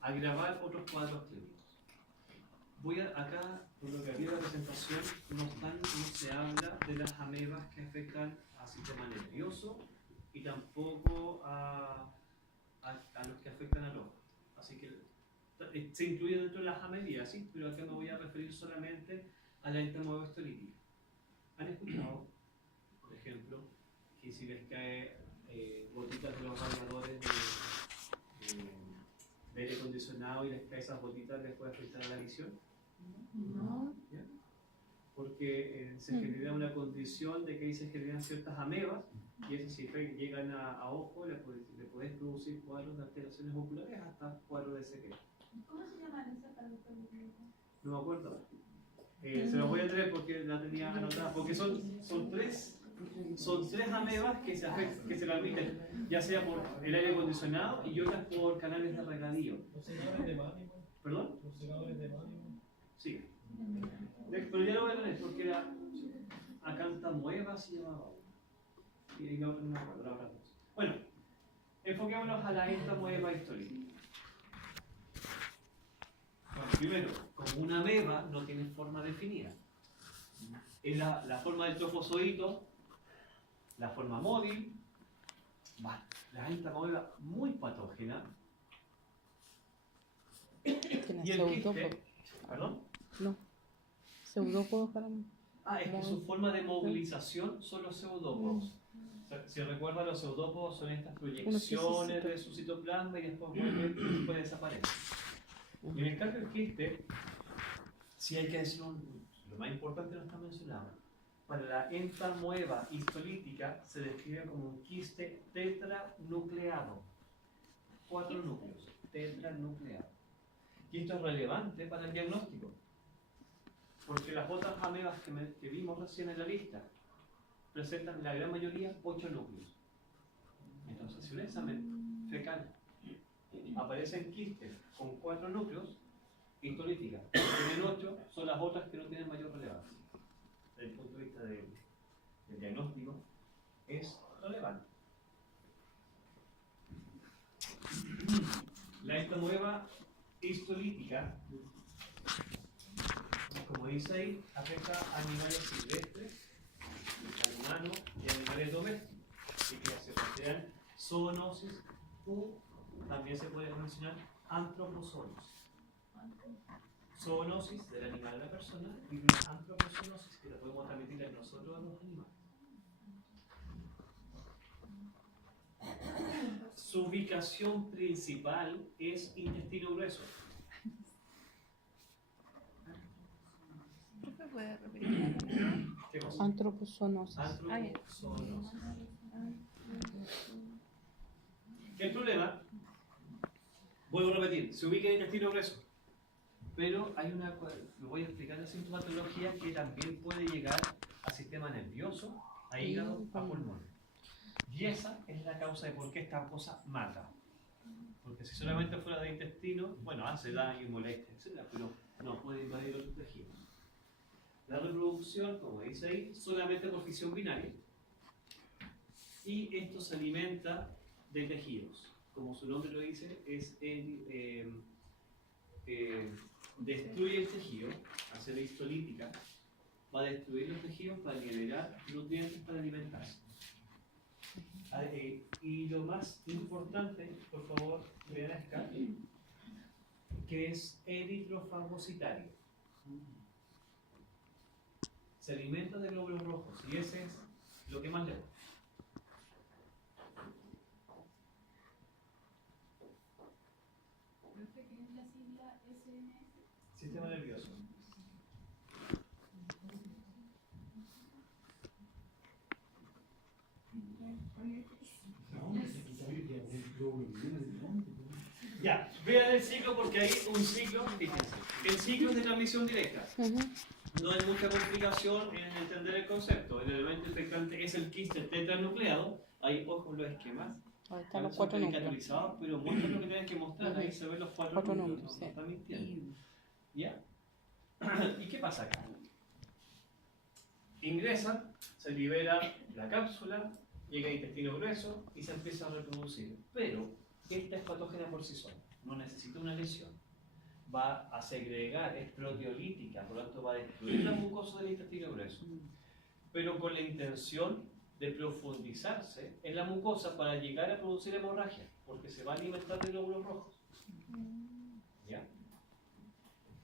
agravar otros cuadros clínicos. Acá, por lo que había en la presentación, no se habla de las amebas que afectan al sistema nervioso y tampoco a los que afectan al ojo. Así que se incluye dentro de las amebiasis, pero acá me voy a referir solamente a la entamoeba histolítica. ¿Han escuchado, por ejemplo, que si les cae gotitas de los radiadores de aire acondicionado y les cae esas gotitas, les puede afectar a la visión? No. ¿Ya? Porque se genera una condición de que ahí se generan ciertas amebas Y eso si llegan a ojo, le puedes producir cuadros de alteraciones oculares hasta cuadros de ceguera. ¿Cómo se llaman esas para los peluqueros? No me acuerdo. Se los voy a traer porque la tenía anotada. Porque son tres amebas que se transmiten, ya sea por el aire acondicionado y otras por canales de regadío. ¿Los segadores de mano? ¿Perdón? ¿Los segadores de mano? Sí. Pero ya lo voy a tener porque era Acantamueva se llamaba. Y no me acuerdo la otra cosa. Bueno, enfoquémonos a la entamueva histórica. Bueno, primero, como una ameba no tiene forma definida. Es la forma del trofozoito, la forma móvil, la entamueva muy patógena. Tiene Y el pseudópodo. quiste, ¿perdón? No. Pseudópodos para mí. Es que su forma de movilización son los pseudópodos. O sea, si recuerdan, los pseudópodos son estas proyecciones de su citoplasma y después vuelven y después desaparecen. Y en el caso del quiste, sí hay que decir lo más importante no está mencionado. Para la entamueva histolítica se describe como un quiste tetranucleado. 4 núcleos, tetranucleado. Y esto es relevante para el diagnóstico, porque las otras amebas que vimos recién en la lista presentan la gran mayoría 8 núcleos. Entonces, si un examen fecal aparecen quistes con 4 núcleos, histolítica, tienen 8, son las otras que no tienen mayor relevancia. Desde el punto de vista del diagnóstico, es relevante. La entamueva histolítica, como dice ahí, afecta a animales silvestres, a humanos y a animales domésticos. Así que se consideran zoonosis u también se puede mencionar antropozonosis. Zoonosis del animal a la persona y una antropozonosis que la podemos transmitir a nosotros a los animales. Su ubicación principal es intestino grueso. ¿Me puede repetir? ¿Qué cosa? Antropozonosis. Antropozonosis. El problema, vuelvo a repetir, se ubica en el intestino grueso. Pero hay me voy a explicar la sintomatología que también puede llegar al sistema nervioso, a hígado, a pulmón. Y esa es la causa de por qué esta cosa mata. Porque si solamente fuera de intestino, bueno, hace daño y molesta, etc., pero no puede invadir otros tejidos. La reproducción, como dice ahí, solamente por fisión binaria. Y esto se alimenta de tejidos. Como su nombre lo dice, destruye el tejido, hace la histolítica, va a destruir los tejidos para liberar nutrientes para alimentarse. Y lo más importante, por favor, vean acá, que es eritrofagocitario. Se alimenta de glóbulos rojos y ese es lo que más le gusta. ¿Qué es la sigla SMS? Sistema nervioso. Ya, vean el ciclo porque hay un ciclo, fíjense. El ciclo es de transmisión directa. No hay mucha complicación en entender el concepto. El elemento infectante es el quiste tetranucleado. Ahí, ojo, los esquemas. Ahí están los Son 4 núcleos. caricaturizados, pero muestran lo que tienen que mostrar. Ahí se ven los 4 4 núcleos. núcleos, No sí. están mintiendo. ¿Ya? ¿Y qué pasa acá? Ingresa, se libera la cápsula, llega al intestino grueso y se empieza a reproducir. Pero esta es patógena por sí sola, no necesita una lesión. Va a segregar, es proteolítica, por lo tanto va a destruir la mucosa del intestino grueso. Pero con la intención de profundizarse en la mucosa para llegar a producir hemorragia, porque se va a alimentar de glóbulos rojos. ¿Ya?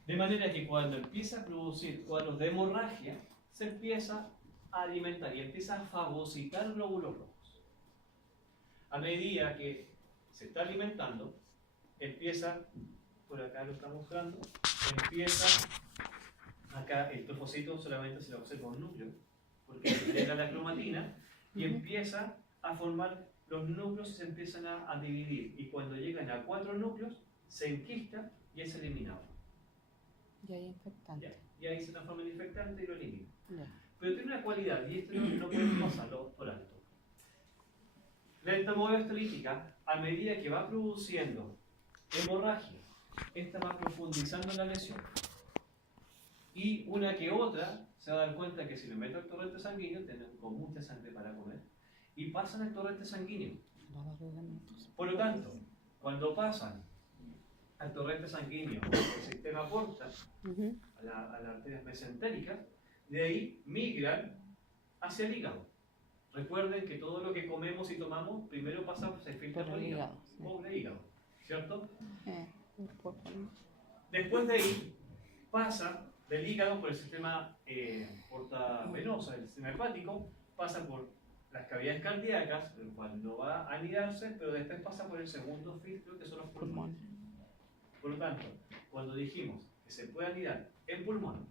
De manera que cuando empieza a producir cuadros de hemorragia, se empieza a alimentar y empieza a fagocitar glóbulos rojos. A medida que se está alimentando, empieza, por acá lo está mostrando, empieza, acá el trofocito solamente se le observa un núcleo, porque llega la cromatina y empieza a formar los núcleos y se empiezan a dividir. Y cuando llegan a 4 núcleos, se enquista y es eliminado. Y hay infectante. ¿Ya? Y ahí se transforma en infectante y lo elimina. Ya. Pero tiene una cualidad, y esto no podemos pasarlo por alto. La entamoeba histolítica, a medida que va produciendo hemorragia, esta va profundizando la lesión. Y una que otra se va a dar cuenta que si le meto el torrente sanguíneo, tienen con mucha sangre para comer, y pasan el torrente sanguíneo. Por lo tanto, cuando pasan al torrente sanguíneo por el sistema porta, a las arterias mesentéricas, de ahí migran hacia el hígado. Recuerden que todo lo que comemos y tomamos primero pasa, se filtra por el hígado, pobre hígado, ¿cierto? Después de ahí pasa del hígado por el sistema portavenoso, el sistema hepático, pasa por las cavidades cardíacas, el cual no va a anidarse, pero después pasa por el segundo filtro, que son los pulmones. Por lo tanto, cuando dijimos que se puede anidar en pulmón,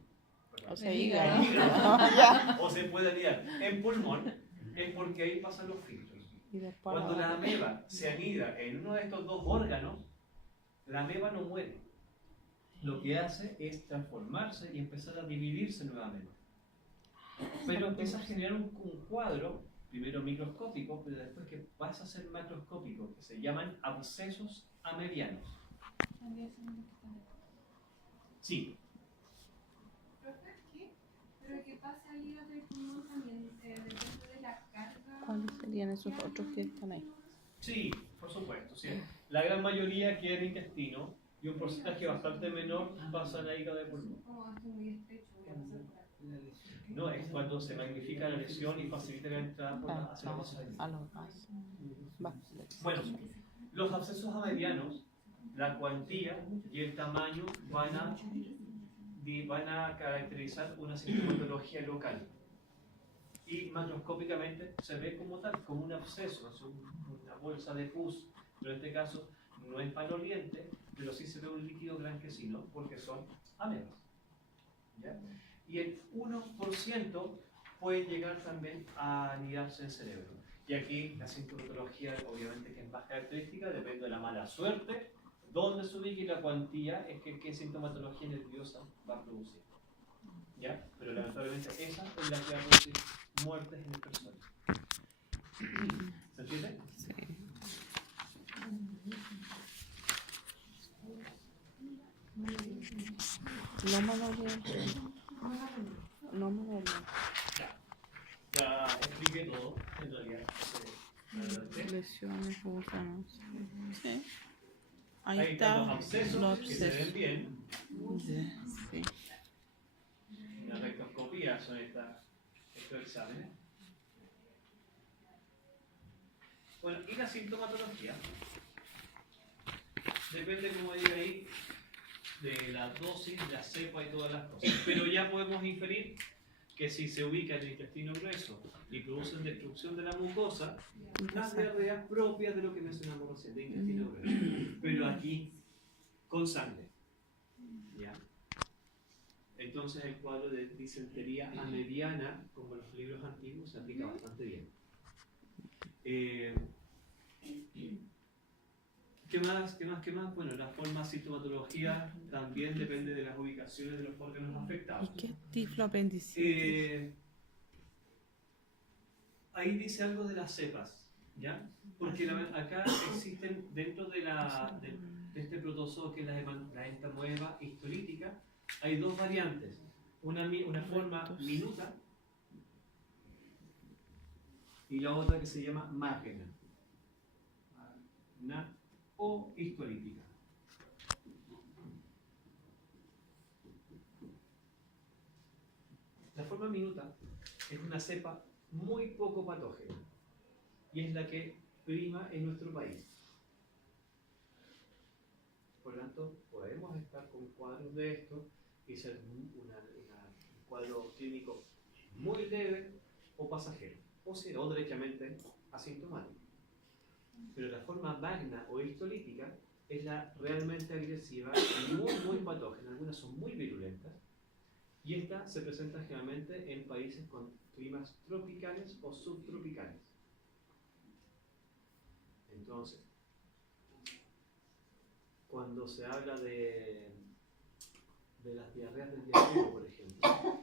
O sea, en hígado. hígado, o se puede anidar en pulmón, es porque ahí pasan los filtros. Y después Cuando la ameba se anida en uno de estos dos órganos, la ameba no muere. Lo que hace es transformarse y empezar a dividirse nuevamente. Pero empieza a generar un cuadro, primero microscópico, pero después que pasa a ser macroscópico, que se llaman abscesos amebianos. Sí, ¿Profe, qué? Pero que pasa al hígado y pulmón también depende de la carga. ¿cuáles serían esos otros que están ahí? sí, por supuesto. Sí. La gran mayoría queda en intestino y un porcentaje bastante menor pasa al hígado de pulmón. Como estoy muy estrecho, voy a pasar por aquí. No, es cuando se magnifica la lesión y facilita la entrada por hacia la masa de A los más. Bueno, los abscesos amebianos, la cuantía y el tamaño van a caracterizar una sintomatología local. Y macroscópicamente se ve como tal, como un absceso, es una bolsa de pus, pero en este caso no es maloliente, pero sí se ve un líquido blanquecino porque son amebas. ¿Ya? Y el 1% puede llegar también a anidarse en el cerebro. Y aquí la sintomatología, obviamente, que es más característica, depende de la mala suerte, dónde se ubique y la cuantía, es que qué sintomatología nerviosa va a producir. ¿Ya? Pero lamentablemente esa es la que va a producir muertes en personas. ¿Se entiende? Sí. No maloliente. No maloliente. Ya expliqué todo, en realidad. Adelante. Lesiones, gusanos. Sí. Ahí, Ahí están los está abscesos, que se ven bien. Sí. La rectoscopía son estos exámenes. Bueno, y la sintomatología depende, como diga ahí, de la dosis, de la cepa y todas las cosas. Pero ya podemos inferir que si se ubica en el intestino grueso y producen destrucción de la mucosa, las diarreas propias de lo que mencionamos recién, de intestino grueso. Pero aquí, con sangre. ¿Ya? Entonces el cuadro de disentería amebiana, como en los libros antiguos, se aplica bastante bien. ¿Qué más? Bueno, la forma de sintomatología también depende de las ubicaciones de los órganos afectados. ¿Y qué es tifloapendicitis? Ahí dice algo de las cepas, ¿ya? Porque acá existen, dentro de este protozoo que es la entamoeba histolítica, hay dos variantes. Una forma minuta y la otra que se llama magna. O histolítica. La forma minuta es una cepa muy poco patógena y es la que prima en nuestro país. Por lo tanto, podemos estar con cuadros de estos y ser un cuadro clínico muy leve o pasajero, o derechamente asintomático. Pero la forma magna o histolítica es la realmente agresiva y muy patógena. Algunas son muy virulentas Y esta se presenta generalmente en países con climas tropicales o subtropicales. Entonces, cuando se habla de las diarreas del viajero, por ejemplo,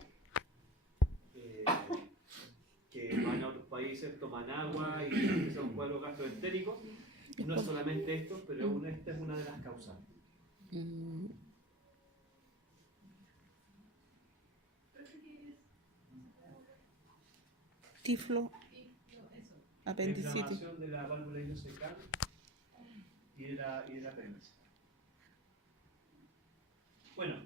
que van a otros países, toman agua y empiezan un cuadro gastroentérico, no es solamente esto, pero esta es una de las causas. Tiflo, apendicitis. Inflamación de la válvula ileocecal y de la apéndice. Bueno,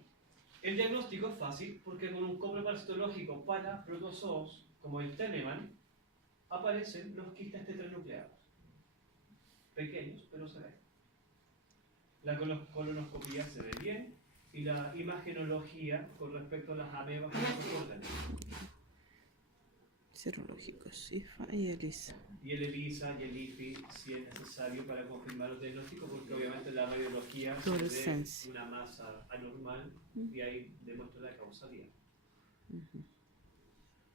el diagnóstico es fácil porque con un coproparasitológico para protozoos como el Tennemann aparecen los quistes tetranucleados. Pequeños, pero se ven. La colonoscopía se ve bien y la imagenología con respecto a las amebas que se soportan. Serológicos, SIFA y ELISA. Y el ELISA y el IFI si es necesario para confirmar el diagnóstico, porque obviamente la radiología se ve una masa anormal y ahí demuestra la causalidad.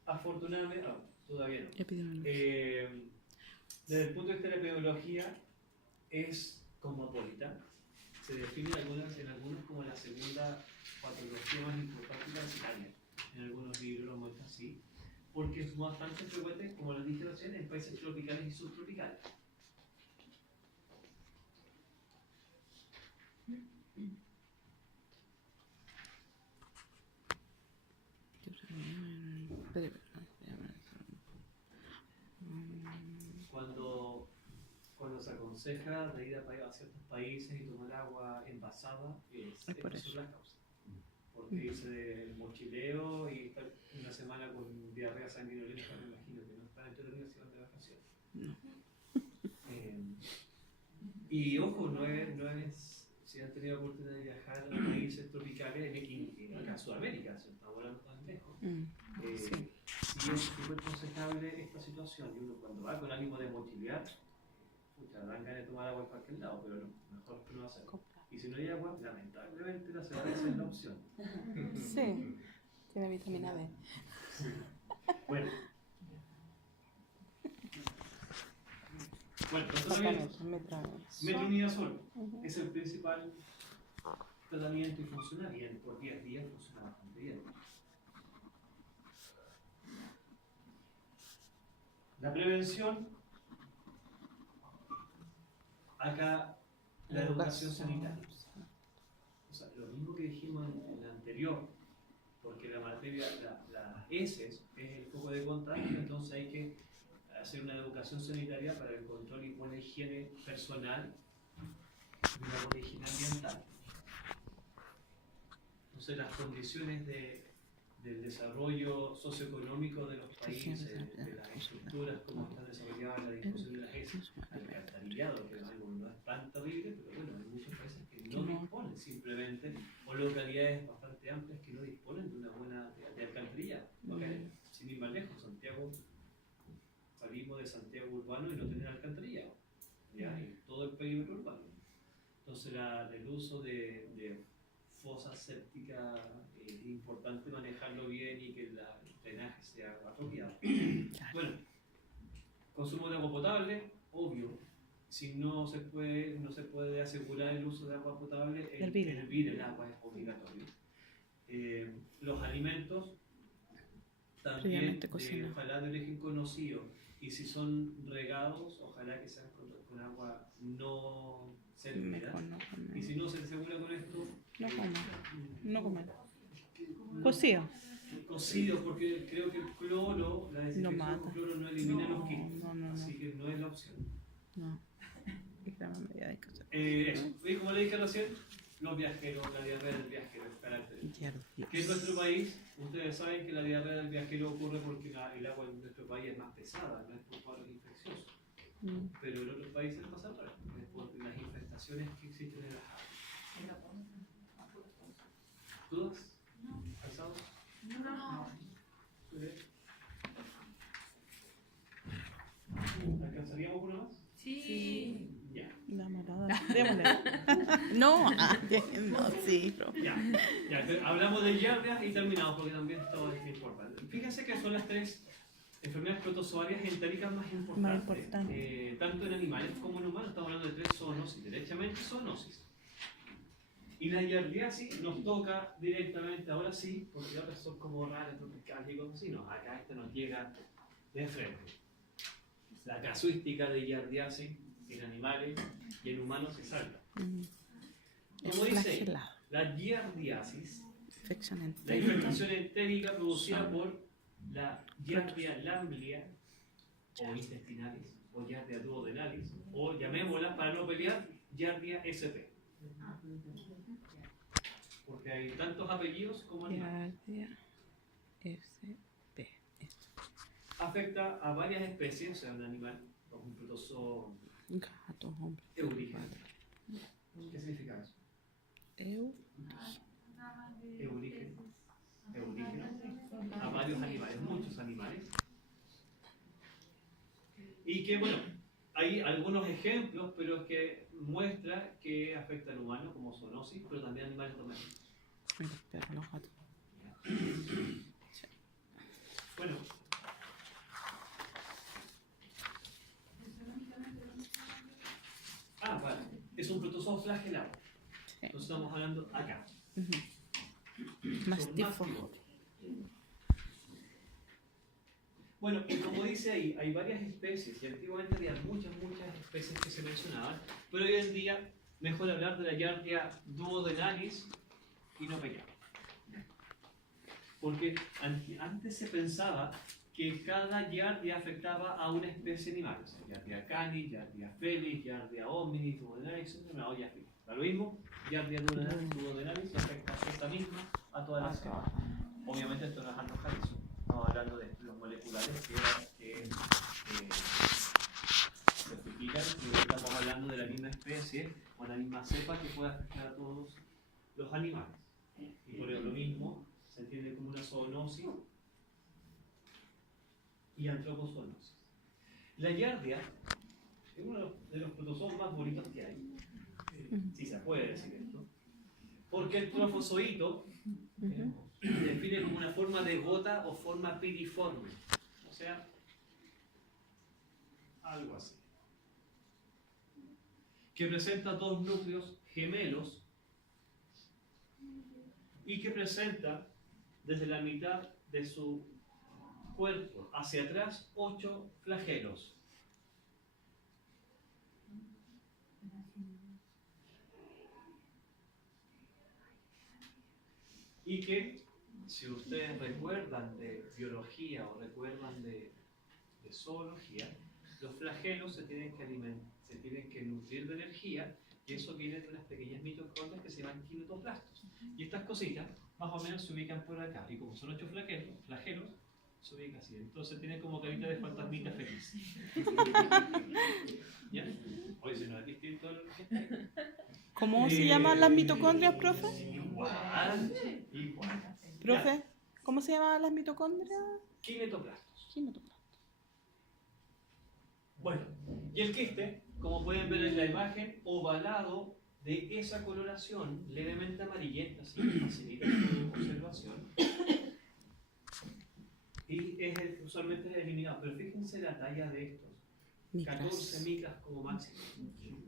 Afortunadamente, todavía no. Desde el punto de vista de la epidemiología es cosmopolita. Se define en algunos como la segunda patología más importante brasileña. En algunos libros lo muestra así, porque es bastante frecuente, como les dije recién, en países tropicales y subtropicales. Cuando se aconseja de ir a ciertos países y tomar agua envasada, es por eso la causa. Porque irse de mochileo y estar una semana con diarrea sanguinolenta, me imagino que no están entretenidos si van de vacaciones. Y ojo, no es si han tenido la oportunidad de viajar a países tropicales, acá en Sudamérica, si estamos hablando tan lejos. Si es súper aconsejable esta situación, y uno cuando va con ánimo de mochilear, dan ganas de tomar agua en cualquier lado, pero no, mejor que no hacerlo. Y si no hay agua, lamentablemente la cerveza es la opción. Sí, tiene vitamina B. Sí. Bueno, entonces metronidazol es el principal tratamiento y funciona bien, por 10 días funciona bastante bien. La prevención, acá la educación sanitaria. O sea, lo mismo que dijimos en la anterior, porque la materia, las heces es el foco de contagio, entonces hay que hacer una educación sanitaria para el control y buena higiene personal y una buena higiene ambiental. Entonces las condiciones del desarrollo socioeconómico de los países, de las estructuras, cómo están desarrolladas la difusión de las heces, el alcantarillado, que no es tan terrible, pero bueno, hay muchos países que no disponen simplemente, o localidades bastante amplias que no disponen de una buena de alcantarillado. Okay. Sin ir más lejos, Santiago, salimos de Santiago urbano y no tenemos alcantarillado, ¿ya? En todo el perímetro urbano. Entonces el uso de fosas sépticas es importante manejarlo bien y que el drenaje sea apropiado. Bueno, consumo de agua potable, obvio. Si no se puede asegurar el uso de agua potable, hervir el agua es obligatorio. Los alimentos también, ojalá de origen conocido, y si son regados, ojalá que sean con agua no servida. Y si no se asegura con esto, no comer. Cocido. Cocido, porque creo que el cloro, la desinfección con cloro no elimina los quistes, así que no es la opción. No. Y como le dije recién, los viajeros, la diarrea del viajero es característica. Que en nuestro país, ustedes saben que la diarrea del viajero ocurre porque el agua en nuestro país es más pesada, no es por cuadros infecciosos. Pero en otros países pasa otra, es por las infestaciones que existen en las aguas. ¿Dudas? ¿Cansados? No. ¿Alcanzaríamos una más? Sí. Ya. Démosle. No, no, sí, profe. Ya, hablamos de yardias y terminamos porque también esto es importante. Fíjense que son las tres enfermedades protozoarias entéricas más importantes, tanto en animales como en humanos. Estamos hablando de tres zoonosis, derechamente zoonosis. Y la yardiasis nos toca directamente, ahora sí, porque otras son como raras, tropicales y cosas así. No, acá esta nos llega de frente. La casuística de yardiasis en animales y en humanos se salta. Como dice, la yardiasis, la infección entérica producida por la Giardia lamblia o intestinalis o Giardia duodenalis o llamémosla para no pelear Giardia sp, porque hay tantos apellidos como animales. Giardia sp. Afecta a varias especies, o sea, un animal, un protozoo Gato, hombre. eurígeno. ¿Qué significa eso? Eurígeno. A varios animales, muchos animales. Y que, bueno, hay algunos ejemplos, pero es que muestra que afecta al humano como zoonosis, pero también a animales domésticos. Mira, espera, los gatos. Bueno. Vale. Es un protozoo flagelado. Sí. Entonces estamos hablando acá. Mastifo. Bueno, y como dice ahí, hay varias especies, y antiguamente había muchas especies que se mencionaban, pero hoy en día mejor hablar de la Giardia duodenalis y no pequeña. Porque antes se pensaba que cada Giardia afectaba a una especie animal, o sea, Giardia canis, Giardia felis, Giardia hominis, duodenalis, no, ya fui. Lo mismo, Giardia duodenalis afecta a esta misma, a todas las células. Obviamente esto no es arrojadizo, estamos hablando de los moleculares que certifican que estamos hablando de la misma especie o la misma cepa que puede afectar a todos los animales. Y por lo mismo se entiende como una zoonosis y antropozoonosis. La Giardia es uno de los protozoos más bonitos que hay, si se puede decir esto, porque el trofozoito define como una forma de gota o forma piriforme, o sea, algo así, que presenta dos núcleos gemelos y que presenta desde la mitad de su cuerpo hacia atrás 8 flagelos. Y que, si ustedes recuerdan de biología o recuerdan de zoología, los flagelos se tienen que nutrir de energía, y eso viene de unas pequeñas mitocondrias que se llaman kinetoplastos. Y estas cositas más o menos se ubican por acá, y como son 8 flagelos, se ubica así. Entonces tiene como carita de fantasmita feliz. ¿Ya? Oye, si no es distinto el... ¿Cómo se llaman las mitocondrias, profe? Igual. Profe, Ya. ¿cómo se llaman las mitocondrias? Kinetoplastos. Kinetoplastos. Bueno, y el quiste, como pueden ver en la imagen, ovalado de esa coloración levemente amarillenta, así que facilita su observación. Y usualmente es eliminado, pero fíjense la talla de estos. 14 micras como máximo.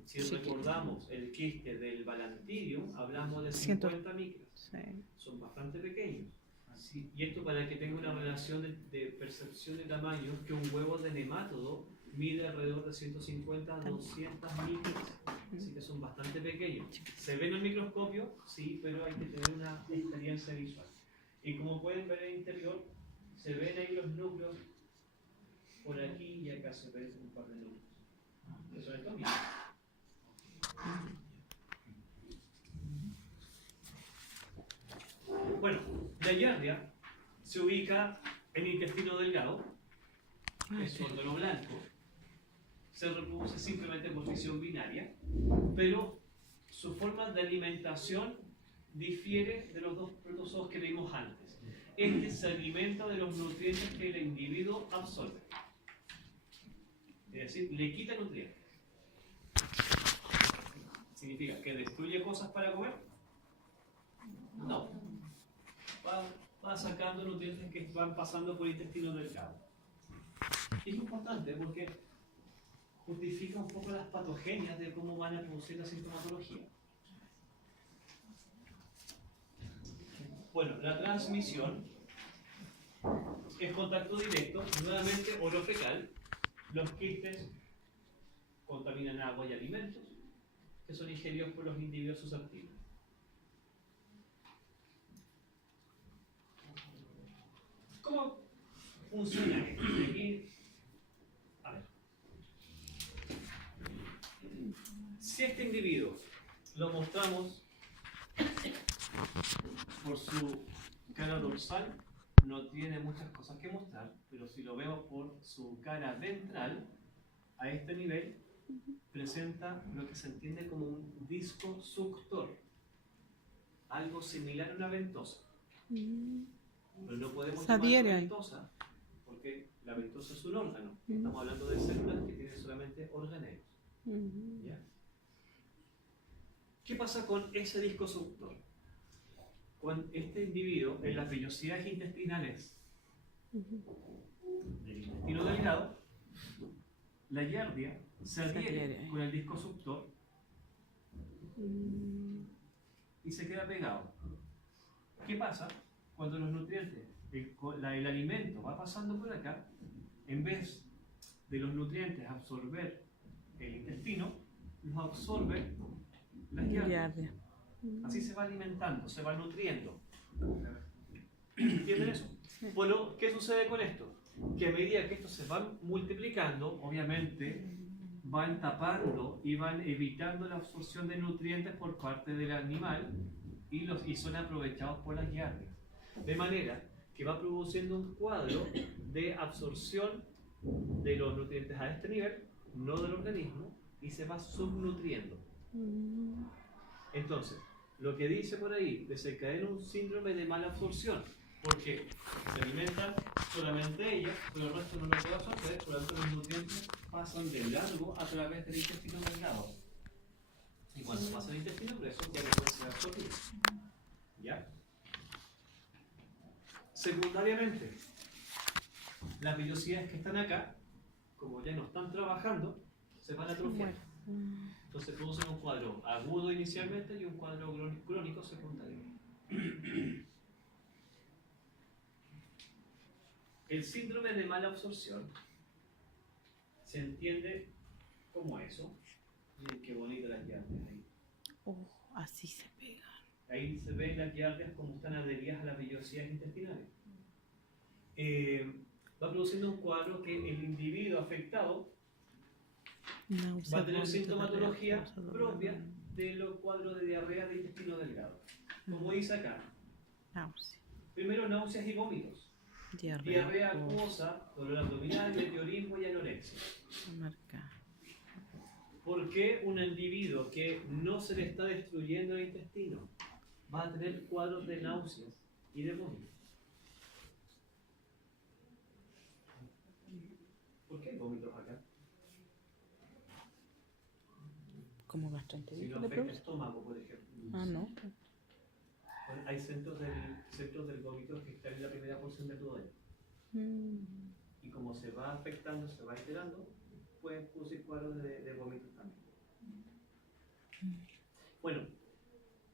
Si recordamos el quiste del Balantidium, hablamos de 50 micras. Sí. Son bastante pequeños. Sí, y esto para que tenga una relación de percepción de tamaño, que un huevo de nemátodo mide alrededor de 150 a 200 micras. Así que son bastante pequeños. ¿Se ven en el microscopio? Sí, pero hay que tener una experiencia visual. Y como pueden ver en el interior, se ven ahí los núcleos por aquí y acá se ven un par de núcleos. Que son estos mismos. Bueno, la Giardia se ubica en el intestino delgado, es órgano blanco, se reproduce simplemente por fisión binaria, pero su forma de alimentación difiere de los dos protozoos que vimos antes. Este se alimenta de los nutrientes que el individuo absorbe, es decir, le quita nutrientes. ¿Significa que destruye cosas para comer? No. Va sacando nutrientes que van pasando por el intestino delgado. Y es importante porque justifica un poco las patogenias de cómo van a producir la sintomatología. Bueno, la transmisión es contacto directo, nuevamente orofecal. Los quistes contaminan agua y alimentos que son ingeridos por los individuos susceptibles. ¿Cómo funciona esto? Aquí, a ver. Si este individuo lo mostramos por su cara dorsal, no tiene muchas cosas que mostrar, pero si lo vemos por su cara ventral, a este nivel, presenta lo que se entiende como un disco suctor, algo similar a una ventosa. Pero no podemos llamarla ventosa porque la ventosa es un órgano. Estamos hablando de células que tienen solamente organelos. ¿Ya? ¿Qué pasa con ese disco suctor? Con este individuo, en las vellosidades intestinales del intestino delgado, la giardia se adhiere con el disco suctor y se queda pegado. ¿Qué pasa? Cuando los nutrientes, el alimento va pasando por acá, en vez de los nutrientes absorber el intestino, los absorbe la giardia. Así se va alimentando, se va nutriendo. ¿Entienden eso? Bueno, ¿qué sucede con esto? Que a medida que estos se van multiplicando, obviamente van tapando y van evitando la absorción de nutrientes por parte del animal y son aprovechados por las giardias. De manera que va produciendo un cuadro de absorción de los nutrientes a este nivel, no del organismo, y se va subnutriendo. Entonces, lo que dice por ahí, desencadena un síndrome de mala absorción, porque se alimentan solamente ellas, pero el resto no lo puede absorber, por lo tanto los nutrientes pasan de largo a través del intestino delgado. Y cuando pasa el intestino grueso, ya no puede ser absorbido. ¿Ya? Secundariamente, las vellosidades que están acá, como ya no están trabajando, se van a atrofiar. Entonces producen un cuadro agudo inicialmente y un cuadro crónico secundario. El síndrome de mala absorción se entiende como eso. Miren qué bonito las giardias ahí. Oh, así se pegan. Ahí se ven las giardias como están adheridas a las vellosidades intestinales. Va produciendo un cuadro que el individuo afectado va a tener sintomatología propia de los cuadros de diarrea de intestino delgado. Como dice acá. Primero, náuseas y vómitos. Diarrea acuosa, dolor abdominal, meteorismo y anorexia. ¿Por qué un individuo que no se le está destruyendo el intestino va a tener cuadros de náuseas y de vómitos? ¿Por qué hay vómitos acá? ¿Como gastroenteritis? Si no afecta el estómago, por ejemplo. No. Bueno, hay centros del vómito que están en la primera porción del duodeno. Y como se va afectando, se va alterando, pueden producir cuadros de vómitos también. Bueno,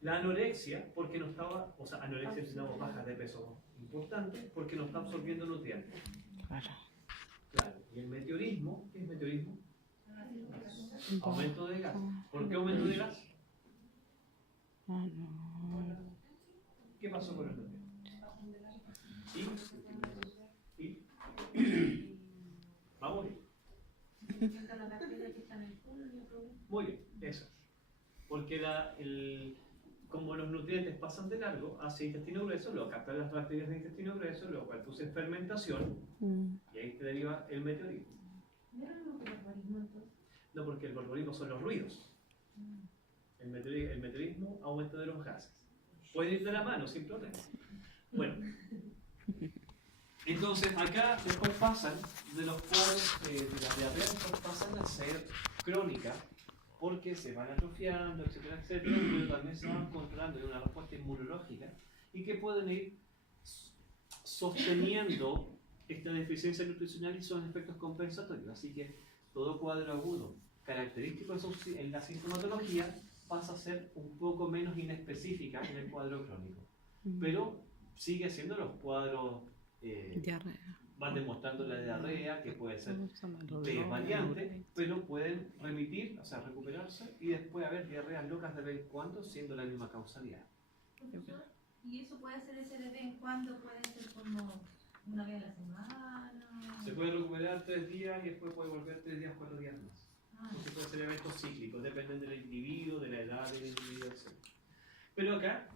la anorexia, porque no estaba, o sea, anorexia tenemos bajas de peso importante, porque no está absorbiendo nutrientes. Claro. Y el meteorismo, ¿qué es meteorismo? Aumento de gas. ¿Por qué aumento de gas? ¿Qué pasó con el nutriente? Va a morir. Muy bien, eso. Porque como los nutrientes pasan de largo hacia el intestino grueso, lo captan las bacterias del intestino grueso, lo cual produce fermentación y ahí te deriva el meteorismo. No, porque el borborismo son los ruidos. El meteorismo, aumento de los gases. Pueden ir de la mano sin problema. Bueno, entonces acá después pasan de los cuadros de la diarrea, después pasan a ser crónicas porque se van atrofiando, etcétera, etcétera, pero también se van controlando de una respuesta inmunológica y que pueden ir sosteniendo esta deficiencia nutricional y son efectos compensatorios. Así que todo cuadro agudo característico en la sintomatología pasa a ser un poco menos inespecífica en el cuadro crónico, pero sigue siendo los cuadros Diarrea. van demostrando la diarrea, que puede ser de variante, pero pueden remitir, o sea, recuperarse y después haber diarreas locas de vez en cuando, siendo la misma causalidad. Profesor, ¿y eso puede ser ese de vez en cuando? ¿Puede ser como una vez a la semana? Se puede recuperar 3 días y después puede volver 3 días, 4 días más. Porque puede ser eventos cíclicos, dependen del individuo, de la edad del individuo, etc. Pero acá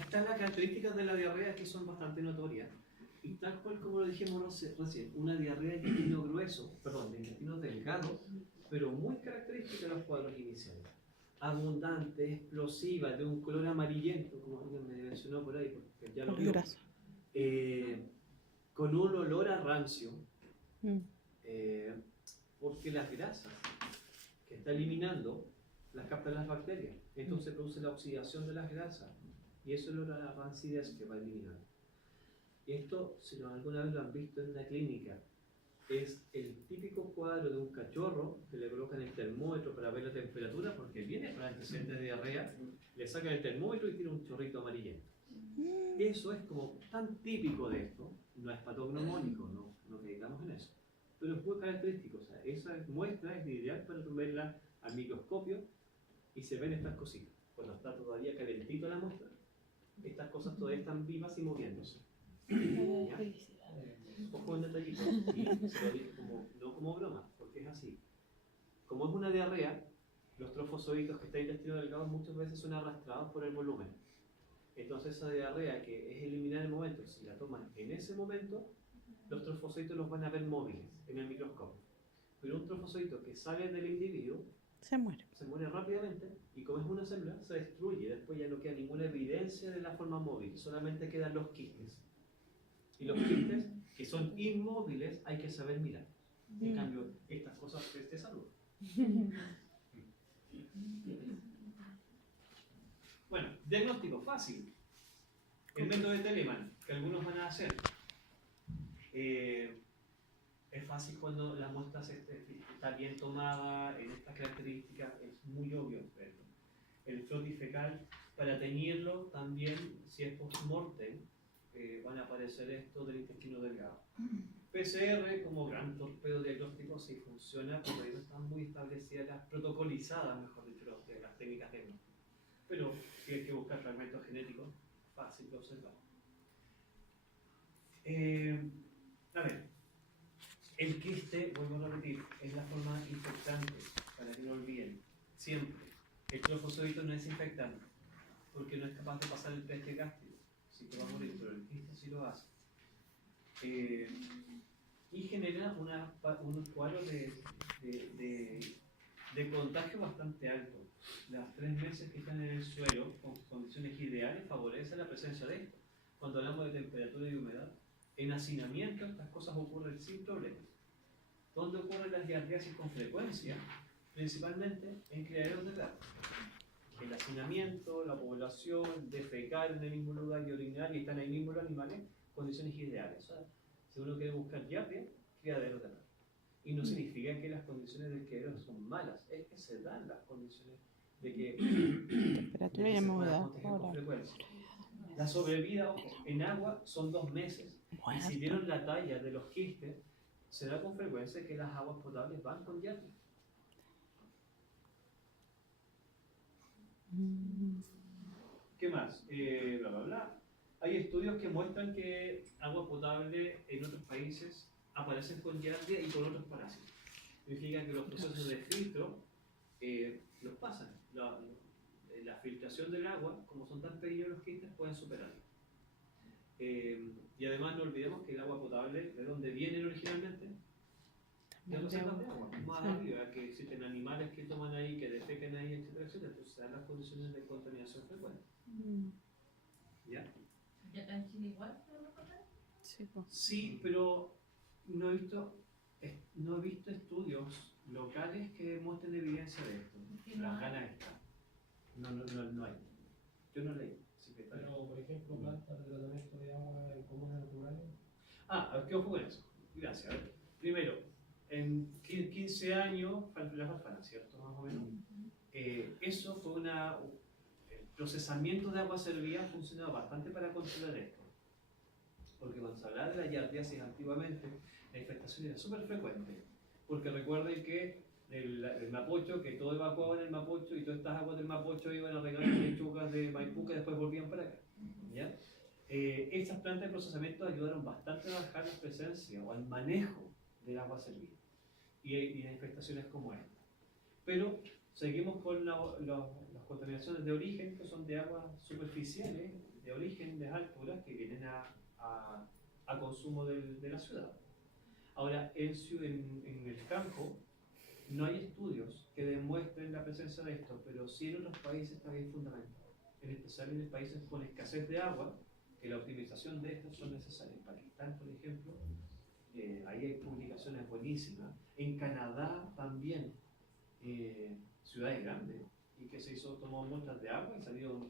están las características de la diarrea que son bastante notorias. Y tal cual como lo dijimos recién, una diarrea de intestino grueso, perdón, de intestino delgado, pero muy característica de los cuadros iniciales. Abundante, explosiva, de un color amarillento, como alguien me mencionó por ahí, porque ya lo vio. Con un olor a rancio, porque las grasas que está eliminando las captan las bacterias, entonces produce la oxidación de las grasas y eso es la rancidez que va eliminando. Y esto, si alguna vez lo han visto en la clínica, es el típico cuadro de un cachorro que le colocan el termómetro para ver la temperatura, porque viene con antecedentes de diarrea, le sacan el termómetro y tiene un chorrito amarillento. Eso es como tan típico de esto, no es patognomónico, no caigamos en eso, pero es muy característico. O sea, esa muestra es ideal para verla al microscopio y se ven estas cositas. Cuando está todavía calentito la muestra, estas cosas todavía están vivas y moviéndose. ¿Ya? Ojo en detallito, y se lo digo no como broma, porque es así. Como es una diarrea, los trofosóitos que están en el intestino delgado muchas veces son arrastrados por el volumen. Entonces esa diarrea que es eliminar en el momento, si la toman en ese momento, los trofosóitos los van a ver móviles en el microscopio. Pero un trofosóito que sale del individuo Se muere. se muere rápidamente y como es una célula se destruye, después ya no queda ninguna evidencia de la forma móvil, solamente quedan los quistes. Y los quistes que son inmóviles hay que saber mirar. En cambio, estas cosas te saludan. Bueno, diagnóstico fácil. El método de Telemann, que algunos van a hacer. Es fácil cuando la muestra está bien tomada, en estas características, es muy obvio verlo. El frotis fecal, para teñirlo también, si es post-mortem, van a aparecer esto del intestino delgado. PCR como gran torpedo diagnóstico sí funciona, pero ahí no están muy establecidas, protocolizadas, mejor dicho, las técnicas diagnósticas. Pero si hay que buscar fragmentos genéticos, fácil de observar. A ver, el quiste, vuelvo a repetir, es la forma infectante, para que no olviden, siempre. El trofosóito no es infectante, porque no es capaz de pasar el test gástrico, así que va a morir, pero el quiste sí lo hace. Y genera unos cuadros de contagio bastante alto. Las 3 meses que están en el suelo, con condiciones ideales, favorecen la presencia de esto. Cuando hablamos de temperatura y humedad, en hacinamiento estas cosas ocurren sin problemas. ¿Dónde ocurren las diarreas con frecuencia? Principalmente en criaderos de gatos. El hacinamiento, la población, defecar en el mismo lugar y orinar y están ahí mismo los animales, condiciones ideales. O sea, si uno quiere buscar diarrea, criaderos de gatos. Y no significa que las condiciones del criadero son malas, es que se dan las condiciones de que Temperatura y humedad. con frecuencia. La sobrevida en agua son 2 meses. Y si vieron la talla de los quistes, se da con frecuencia que las aguas potables van con diarrea. ¿Qué más? Bla, bla, bla. Hay estudios que muestran que agua potable en otros países aparecen con diarrea y con otros parásitos. Significa que los procesos de filtro los pasan. La filtración del agua, como son tan pequeños los quistes, pueden superarlo. Y además no olvidemos que el agua potable, de donde vienen originalmente, de los centros de agua, más arriba, que existen animales que toman ahí, que defecan ahí, etcétera, etcétera. Entonces se dan las condiciones de contaminación frecuente. ¿Ya? ¿Ya acá en Chile igual? Sí, pues. Sí, pero no he visto estudios locales animales que muestren evidencia de esto. Sí, no Las hay. ganas están. No hay. Yo no leí. Así que está bien. Pero, por ejemplo, plantas de tratamiento de agua en comunas naturales. A ver, ¿qué ojo con eso? Gracias. A ver. Primero, en 15 años, la Farfana, ¿cierto? Más o menos. Eso fue el procesamiento de agua servida ha funcionado bastante para controlar esto. Porque cuando se hablaba de la yardiasis antiguamente, la infestación era súper frecuente. Porque recuerden que el Mapocho, que todo evacuaba en el Mapocho y todas estas aguas del Mapocho iban a regar en lechugas de Maipú que después volvían para acá. ¿Ya? Estas plantas de procesamiento ayudaron bastante a bajar la presencia o al manejo del agua servida y de infestaciones como esta. Pero seguimos con las contaminaciones de origen, que son de aguas superficiales, de origen de alturas, que vienen a consumo de la ciudad. Ahora, en el campo no hay estudios que demuestren la presencia de esto, pero sí en otros países está bien fundamentado, en especial en países con escasez de agua, que la optimización de estos son necesarias. En Pakistán, por ejemplo, ahí hay publicaciones buenísimas. En Canadá también, ciudades grandes, y que tomó muestras de agua y salieron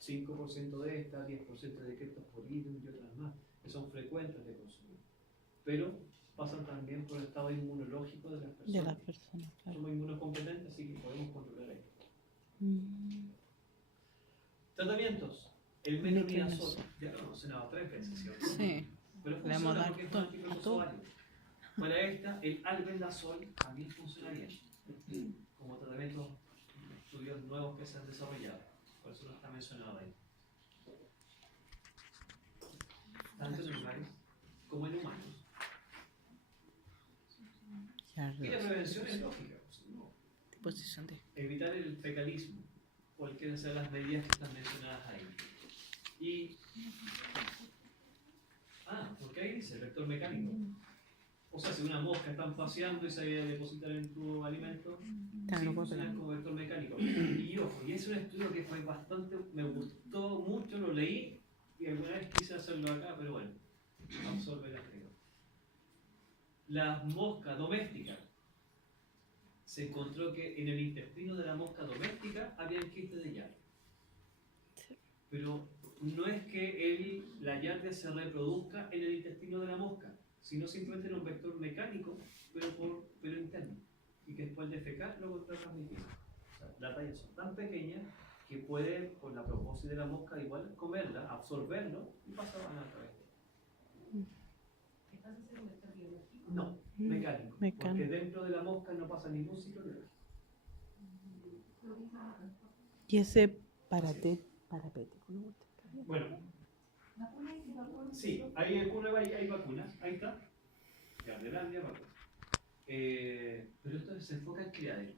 5% de estas, 10% de criptosporidium y otras más, que son frecuentes de consumir. Pero pasan también por el estado inmunológico de las personas. De las personas, claro. Somos inmunocompetentes, así que podemos controlar esto. Tratamientos. El metronidazol, ya lo hemos mencionado 3 veces, ¿cierto? Sí. Pero Le vamos a funciona dar porque es todo, un antiprotozoario. a todo. Para esta, el albendazol también funciona bien, como tratamiento, estudios nuevos que se han desarrollado. Por eso no está mencionado ahí. Tanto en animales como en humanos. Y la prevención es lógica. ¿No? Posición de. Evitar el fecalismo, cualquiera sean las medidas que están mencionadas ahí. Porque ahí dice el vector mecánico. O sea, si una mosca está paseando y se depositar en tu alimento, sí funciona como vector mecánico. Y ojo, y es un estudio que fue bastante, me gustó mucho, lo leí y alguna vez quise hacerlo acá, pero bueno, absorbe la creo. Las moscas domésticas. Se encontró que en el intestino de la mosca doméstica había quistes de yardia. Pero no es que la yardia se reproduzca en el intestino de la mosca, sino simplemente en un vector mecánico, pero interno, y que después de defecar lo contrae transmitir. O sea, las tallas son tan pequeñas que puede, por la propósito de la mosca, igual comerla, absorberlo y pasarla a través de ella. ¿Estás haciendo un vector biológico? No, mecánico. Porque dentro de la mosca no pasa ningún ciclo biológico. Y ese parapético, ¿no? Bueno, sí, hay vacunas, ahí está. Gardelandia, vacunas. Pero esto se enfoca en criaderos.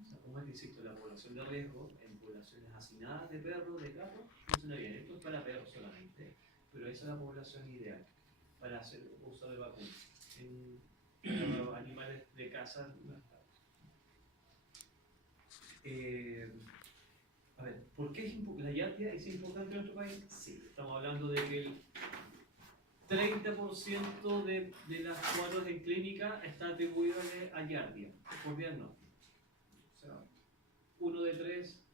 O sea, como te insisto, la población de riesgo en poblaciones hacinadas de perros, de gatos, funciona bien. Esto es para perros solamente, pero esa es la población ideal para hacer uso de vacunas. En los animales de caza no está. A ver, ¿por qué la yardia es importante en nuestro país? Sí, estamos hablando de que el 30% de las cuadros en clínica está atribuido a yardia, por diagnóstico. O sea, 1 de 3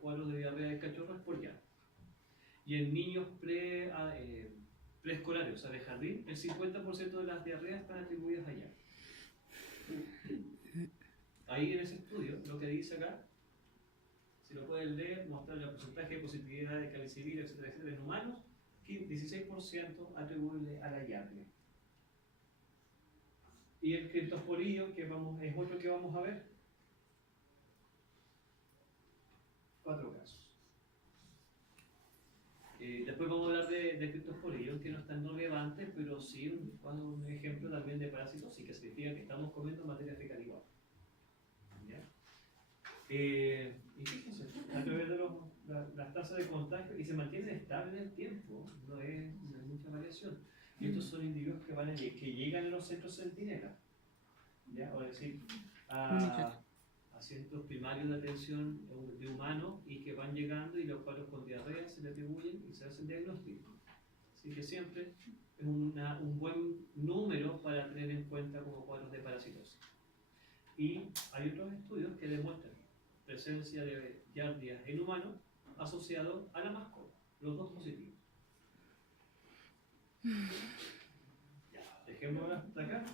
cuadros de diarrea de cachorro es por yardia. Y en niños preescolares, o sea, de jardín, el 50% de las diarreas están atribuidas a yardia. Ahí en ese estudio, lo que dice acá, si lo pueden leer, mostrar el porcentaje de positividad de calicivir, etcétera, etcétera, en humanos, 16% atribuible a la yardia. Y el criptosporillo, que es otro que vamos a ver, 4 casos. Después vamos a hablar de criptosporillo, que no es tan relevante, pero sí un ejemplo también de parasitosis, que significa que estamos comiendo materia fecal igual. Y fíjense, a través de las tasas de contagio y se mantiene estable en el tiempo, no hay mucha variación. Y estos son individuos que llegan a los centros centinela, ¿ya? O decir, a centros primarios de atención de humanos y que van llegando y los cuadros con diarrea se le atribuyen y se hacen diagnósticos. Así que siempre es un buen número para tener en cuenta como cuadros de parasitosis. Y hay otros estudios que demuestran presencia de giardias en humanos asociado a la mascota, los dos positivos. Ya, dejémoslo hasta acá.